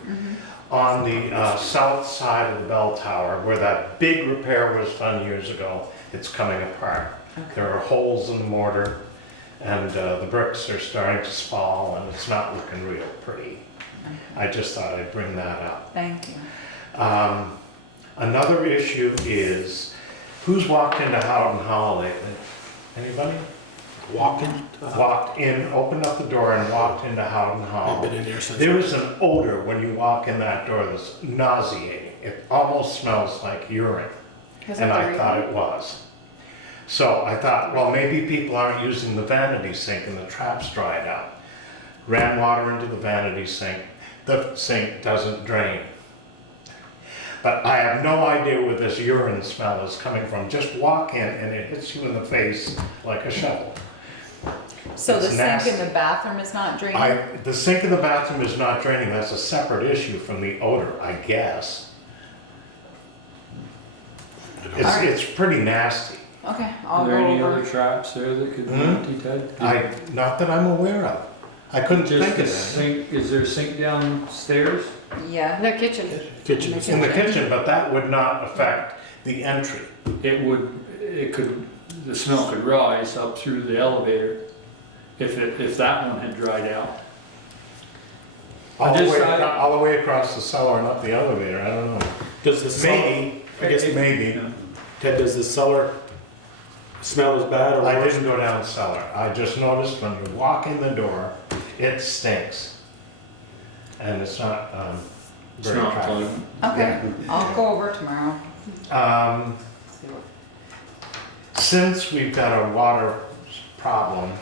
On the south side of the bell tower, where that big repair was done years ago, it's coming apart. There are holes in the mortar, and the bricks are starting to spall, and it's not looking real pretty. I just thought I'd bring that up. Thank you. Another issue is, who's walked into Howden Hall lately? Anybody? walking. Walked in, opened up the door and walked into Howden I've Hall. been in there since. There is an odor when you walk in that door that's nauseating. It almost smells like urine, and I thought it was. So I thought, well, maybe people aren't using the vanity sink and the trap's dried out. Ran water into the vanity sink. The sink doesn't drain. But I have no idea where this urine smell is coming from. Just walk in and it hits you in the face like a shovel. So the It's sink nasty. in the bathroom is not draining? The sink in the bathroom is not draining. That's a separate issue from the odor, I guess. Alright. It's pretty nasty. Okay, I'll Are go there any over. other traps there that could be Hmm? empty, Ted? Not that I'm aware of. I couldn't Just think the of any. sink, is there a sink downstairs? Yeah, The kitchen. Kitchen. In the kitchen, but that would not affect the entry. The smell could rise up through the elevator if that one had dried out. All the just- way, all the way across the cellar and up the elevator, I don't know. Does the cellar, Maybe, I guess, maybe. Ted, does the cellar smell as bad or I worse? didn't go down cellar. I just noticed when you walk in the door, it stinks. And it's not It's very not attractive. pleasant. okay, I'll go over tomorrow. See what- Since we've got a water problem,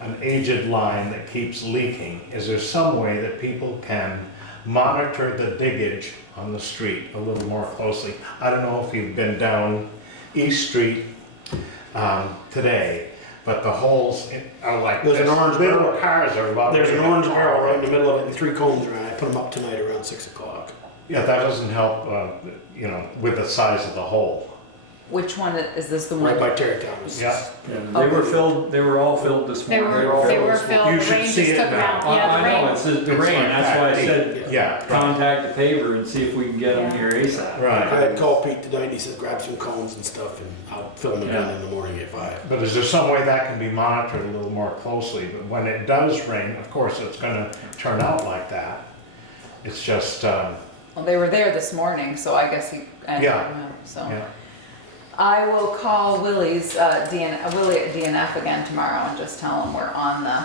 an aged line that keeps leaking, is there some way that people can monitor the diggage on the street a little more closely? I don't know if you've been down East Street today, but the holes are like There's an this. orange Little barrel. cars are about. There's to an get orange barrel all- right in the middle of it and 3 cones around it. I put them up tonight around 6 o'clock. Yeah, that doesn't help, with the size of the hole. Which one is this the right one? by Tarrytown. Yeah. They were filled, they were all filled this They morning. were all filled, You the should rain see just it took them now. out. Yeah, I the know, rain. it's the rain, that's why I said, Yeah, right, contact the paver and see if we can get them Yeah. here ASAP. I right. had called Pete tonight, and he said grab some cones and stuff, and I'll fill them again in the morning at 5. But is there some way that can be monitored a little more closely? But when it does rain, of course, it's gonna turn out like that. It's just, Well, they were there this morning, so I guess he. Yeah. So. yeah. I will call Willie at DNF again tomorrow and just tell him we're on the.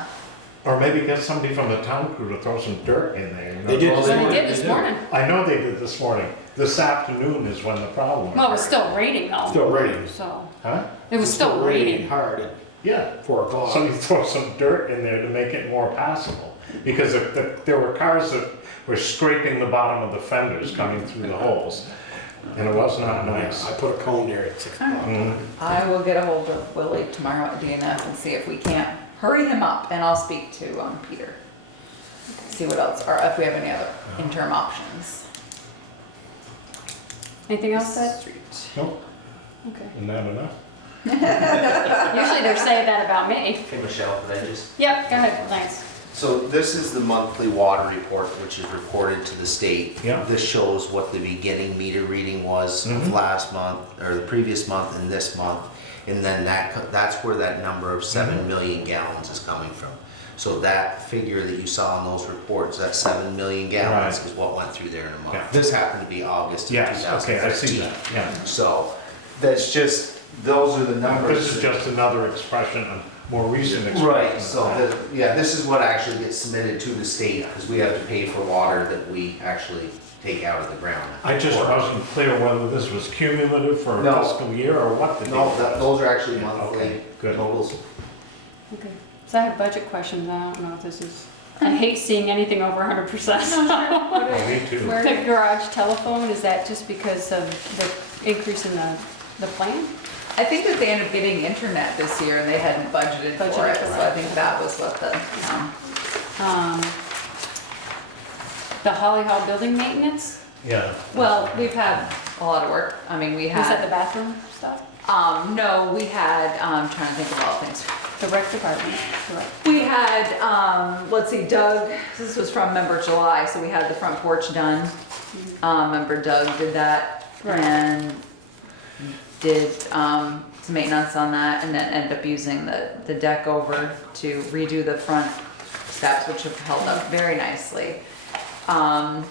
Or maybe get somebody from the town crew to throw some dirt in there, you know? They did Well, this Well, morning. they did this morning. I know they did this morning. This afternoon is when the problem Well, it was occurred. still raining though. Still raining. So, Huh? it was still raining. hard at Yeah. 4 o'clock. So you throw some dirt in there to make it more passable. Because there were cars that were scraping the bottom of the fenders coming through the holes. And it was not nice. I put a cone there at 6 o'clock. Mhm. I will get a hold of Willie tomorrow at DNF and see if we can't hurry him up, and I'll speak to Peter. See what else, or if we have any other interim options. Anything else that? Street. Nope, Okay. isn't that enough? Usually they're saying that about me. Hey, Michelle, could I just? Yep, go ahead, thanks. So this is the monthly water report, which is reported to the state. Yeah. This shows what the beginning meter reading was of Mhm. last month, or the previous month and this month. And then that's where that number of 7 million gallons is coming from. So that figure that you saw in those reports, that 7 million gallons Right. is what went through there in a month. Yeah. This happened to be August of Yes, okay, I see 2013. that, yeah. So that's just, those are the numbers. This is just another expression, a more recent expression. Right, so, yeah, this is what actually gets submitted to the state, because we have to pay for water that we actually take out of the ground. I just wasn't clear whether this was cumulative for a No. fiscal year or what the No, deal was. those are actually Yeah, monthly okay, good. totals. Okay. So I have budget questions. I don't know if this is, I hate seeing anything over 100%. Oh, me too. The garage telephone, is that just because of the increase in the plan? I think that they ended up getting internet this year and they hadn't budgeted for Budgeted it, for so I it. think that was what the, The Holly Hall building maintenance, Yeah. well, we've had a lot of work. I mean, we was that the had, bathroom stuff? no, we had, trying to think of all things. The rec department, correct? We had, let's see, Doug, this was from member July, so we had the front porch done. Member Doug did that Right. and did, some maintenance on that and then ended up using the deck over to redo the front steps, which have held up very nicely. I'm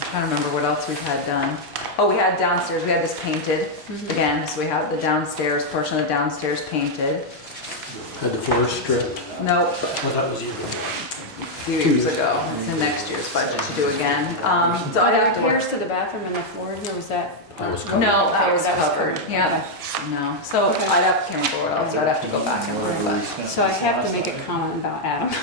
trying to remember what else we've had done. Oh, we had downstairs, we had this painted again, so we have the downstairs, portion of the downstairs painted. Had the forest strip. Nope, Well, that was you. a few years ago, it's in next year's budget to do again. So Are I'd there have to work. repairs to the bathroom and the floor here, was that? That was part? covered. No, Okay, that was that was covered, covered. yeah, no, so Okay. I'd have, can't remember what else, I'd have to go back and look, but. So I have to make a comment about Adam.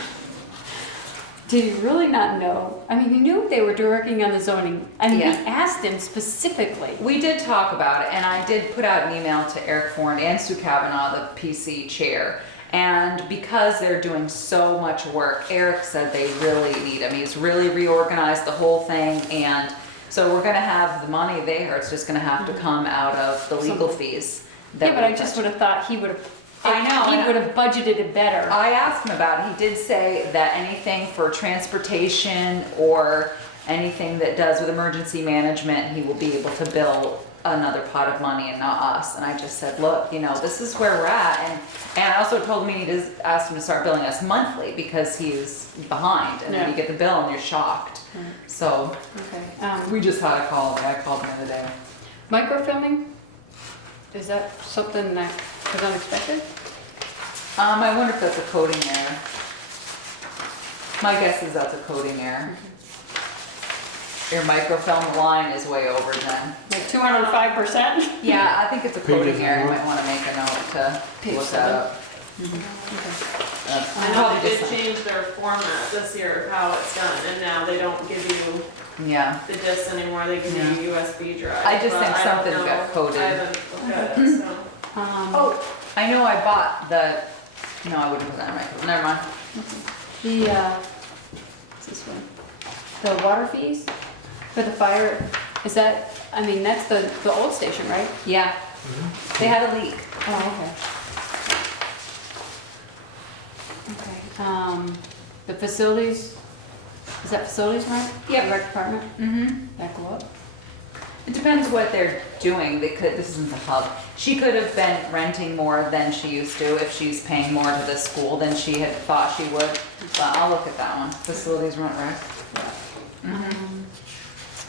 Did he really not know? I mean, he knew they were working on the zoning. I mean, Yeah. he asked him specifically. We did talk about it, and I did put out an email to Eric Forn and Sue Kavanaugh, the PC chair. And because they're doing so much work, Eric said they really need him. He's really reorganized the whole thing, and so we're gonna have the money there. It's just gonna have to come out of the legal fees. that Yeah, but I we just budget. would have thought he would have. I know, He and would have budgeted it better. I asked him about it. He did say that anything for transportation or anything that does with emergency management, he will be able to bill another pot of money and not us. And I just said, look, you know, this is where we're at. And I also told him he just asked him to start billing us monthly because he's behind. And then you Yeah. get the bill and you're shocked. Right. So Okay. we just had a call. I called him the other day. Microfilming? Is that something that was unexpected? I wonder if that's a coding error. My guess is that's a coding error. Your microfilm line is way over then. Like 205%? Yeah, I think it's a coding Pages error. You and might want to make a note to Page look that 7. up. I know they did change their format this year of how it's done, and now they don't give you Yeah, the discs anymore, they give you a USB drive. I just but think I don't something know. got coded. I haven't looked at it, so. Oh, I know I bought the, no, I wouldn't put that in my, never mind. The, what's this one? The water fees for the fire, is that I mean, that's the old station, right? Yeah. They had a leak. Oh, okay. Okay, the facilities, is that facilities rent? Yep. The rec department? Mm-hmm. That go up? It depends what they're doing. This isn't the pub. She could have been renting more than she used to if she's paying more to the school than she had thought she would. But I'll look at that one. Facilities rent rec.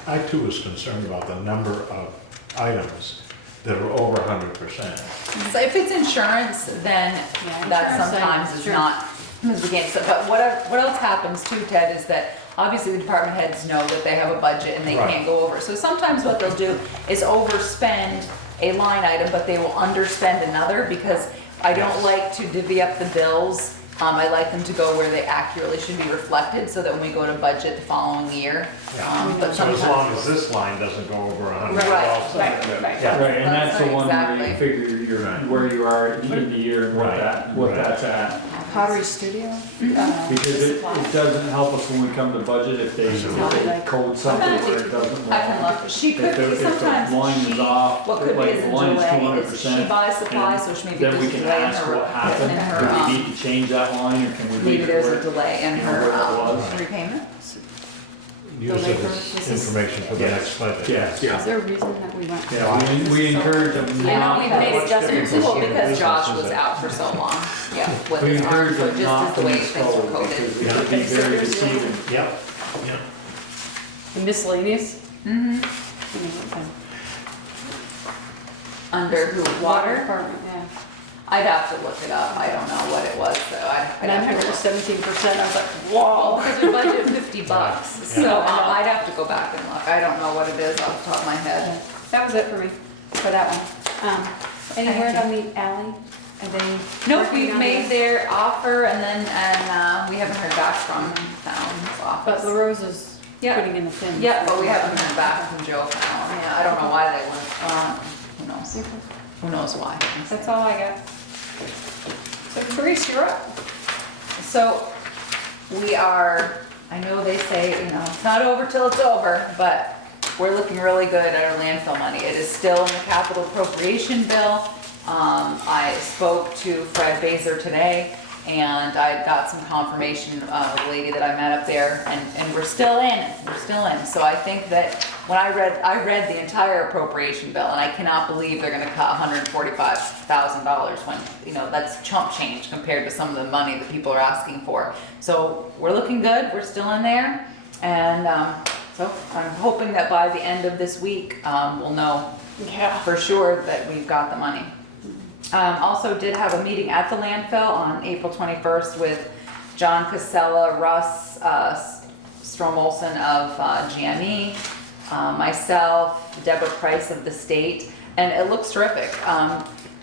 I too was concerned about the number of items that are over 100%. So if it's insurance, then Yeah, that insurance, sometimes is sure. not, is against it. But what else happens too, Ted, is that obviously the department heads know that they have a budget and they Right. can't go over. So sometimes what they'll do is overspend a line item, but they will underspend another, because I don't Yes. like to divvy up the bills. I like them to go where they accurately should be reflected, so that when we go to budget the following year. But So as sometimes. long as this line doesn't go over 100, we're Right, all set. Yeah. Right, and that's the one where you Exactly. figure where you are in the year and what Right. that's at. Pottery studio? Because it doesn't help us when we come to budget if they code something where it doesn't I can belong. look, she could If be, the sometimes line is she, off, what could be like is the a line is delay, is 200%, she buys supplies, so she maybe then there's we a can delay in ask her, what happened. in Do her, we need to change that line, or can we maybe leave it there's where? a delay in you know, her, where it was. repayment. Use it as information for the Yes. next budget. Yes. Yeah. Is there a reason that we went? Yeah, we encourage them I know not. we've to made watch adjustments different Well, year. because Josh Businesses was that- out for so long, yeah, with We his arm, encourage so them just not as the to way use things were code, coded. because it could be So very there's a- deceiving. Yep, yep. The miscellaneous? Mm-hmm. Under who, water? Department, yeah. I'd have to look it up, I don't know what it was, so I'd have to look. 917%, I was like, Well, whoa. because we budgeted $50, so Yeah. I'd have to go back and look, I don't know what it is off the top of my head. That was it for me, for that one. Any word on the alley? Are they? Nope, working we've on made this? their offer and then, we haven't heard back from town's But office. LaRose is Yeah. putting in the pin. Yeah, but we haven't heard back from Joe Fallon, yeah, I don't know why they wouldn't, who knows? Who knows why? That's all I got. So Therese, you're up. So, we are, I know they say, it's not over till it's over, but we're looking really good at our landfill money. It is still in the capital appropriation bill. I spoke to Fred Baser today, and I got some confirmation of a lady that I met up there, and we're still in. So I think that when I read the entire appropriation bill, and I cannot believe they're gonna cut $145,000 when, that's chump change compared to some of the money that people are asking for. So we're looking good, we're still in there, and so I'm hoping that by the end of this week, we'll know Yeah. for sure that we've got the money. Also did have a meeting at the landfill on April 21st with John Casella, Russ Strom-Olson of GME, myself, Deborah Price of the state, and it looks terrific.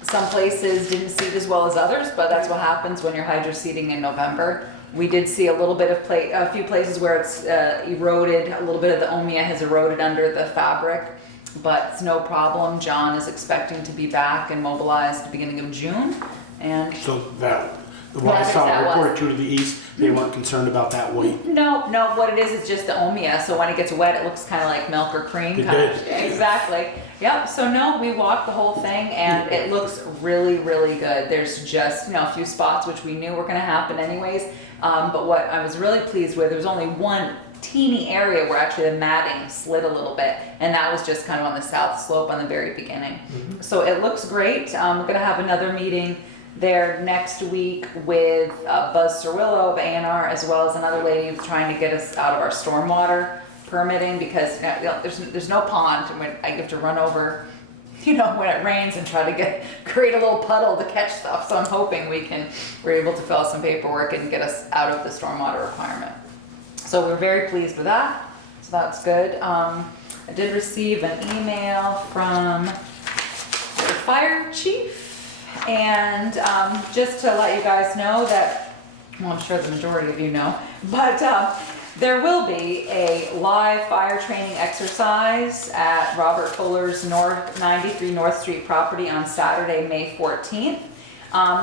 Some places didn't seed as well as others, but that's what happens when you're hydro seeding in November. We did see a little bit of a few places where it's eroded, a little bit of the omia has eroded under the fabric, but it's no problem. John is expecting to be back and mobilized at the beginning of June, and So what I That saw was- reported to the east, they weren't concerned about that weight. no, what it is just the omia, so when it gets wet, it looks kind of like milk or cream. It kinda. did. Exactly. Yep, so no, we walked the whole thing and it looks really, really good. There's just, a few spots which we knew were gonna happen anyways. But what I was really pleased with, there was only one teeny area where actually the matting slid a little bit, and that was just kind of on the south slope on the very beginning. So it looks great. We're gonna have another meeting there next week with Buzz Cerwillo of A&R, as well as another lady who's trying to get us out of our stormwater permitting, because there's no pond, and I have to run over, when it rains and try to create a little puddle to catch stuff. So I'm hoping we're able to fill out some paperwork and get us out of the stormwater requirement. So we're very pleased with that. So that's good. I did receive an email from the fire chief, and just to let you guys know that, well, I'm sure the majority of you know, but there will be a live fire training exercise at Robert Fuller's 93 North Street property on Saturday, May 14th.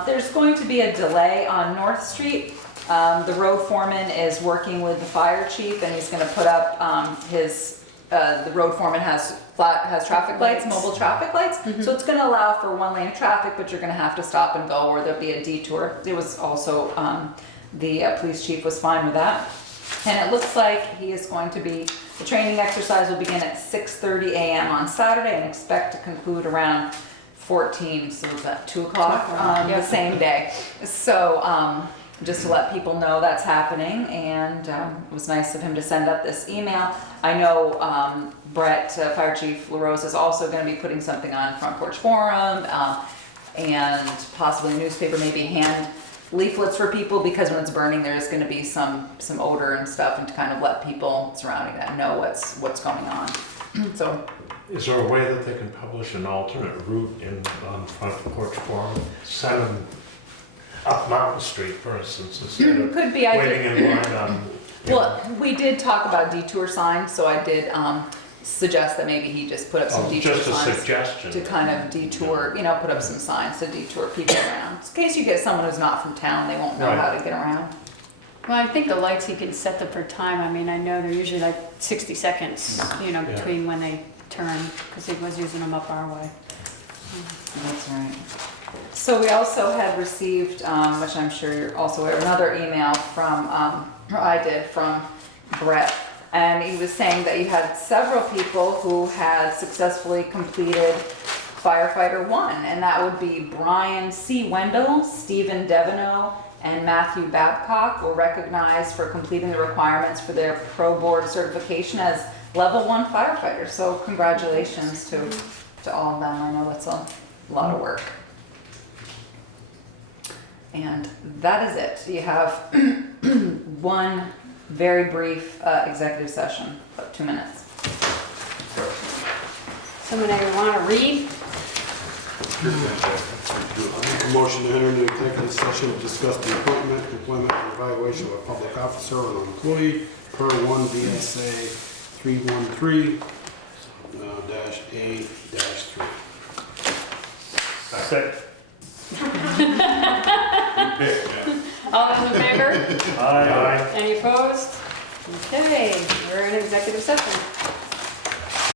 There's going to be a delay on North Street. The road foreman is working with the fire chief, and he's going to put up his the road foreman has traffic lights, mobile traffic lights. So it's gonna allow for one lane of traffic, but you're gonna have to stop and go, or there'll be a detour. It was also, the police chief was fine with that. And it looks like he is going to be, the training exercise will begin at 6:30 a.m. on Saturday and expect to conclude around 14, so was that 2 o'clock on the same day. So just to let people know that's happening, and it was nice of him to send up this email. I know Brett, Fire Chief LaRose, is also going to be putting something on Front Porch Forum and possibly a newspaper, maybe hand leaflets for people, because when it's burning there's going to be some odor and stuff, and to kind of let people surrounding that know what's going on. So Is there a way that they can publish an alternate route on Front Porch Forum? Send them up Mountain Street, for instance, instead of could be. waiting in line on. Well, we did talk about detour signs, so I did suggest that maybe he just put up some detour Just a signs suggestion. to kind of detour, put up some signs to detour people around. In case you get someone who's not from town, they won't know Right. how to get around. Well, I think the lights, he can set them for time. I mean, I know they're usually like 60 seconds, between when they turn, because he was using them up our way. That's right. So we also had received, which I'm sure you're also aware, another email from, or I did, from Brett. And he was saying that you had several people who had successfully completed Firefighter 1, and that would be Brian C. Wendell, Stephen Devono, and Matthew Babcock were recognized for completing the requirements for their Pro Board certification as Level 1 firefighters. So congratulations to all of them. I know that's a lot of work. And that is it. You have one very brief executive session, about 2 minutes. Someone ever want to read? A motion to enter into executive session to discuss the appointment, employment, and evaluation of a public officer or an employee per 1 VSA 313-A-3. Second. All those in favor? Aye. Any opposed? Okay, we're in executive session.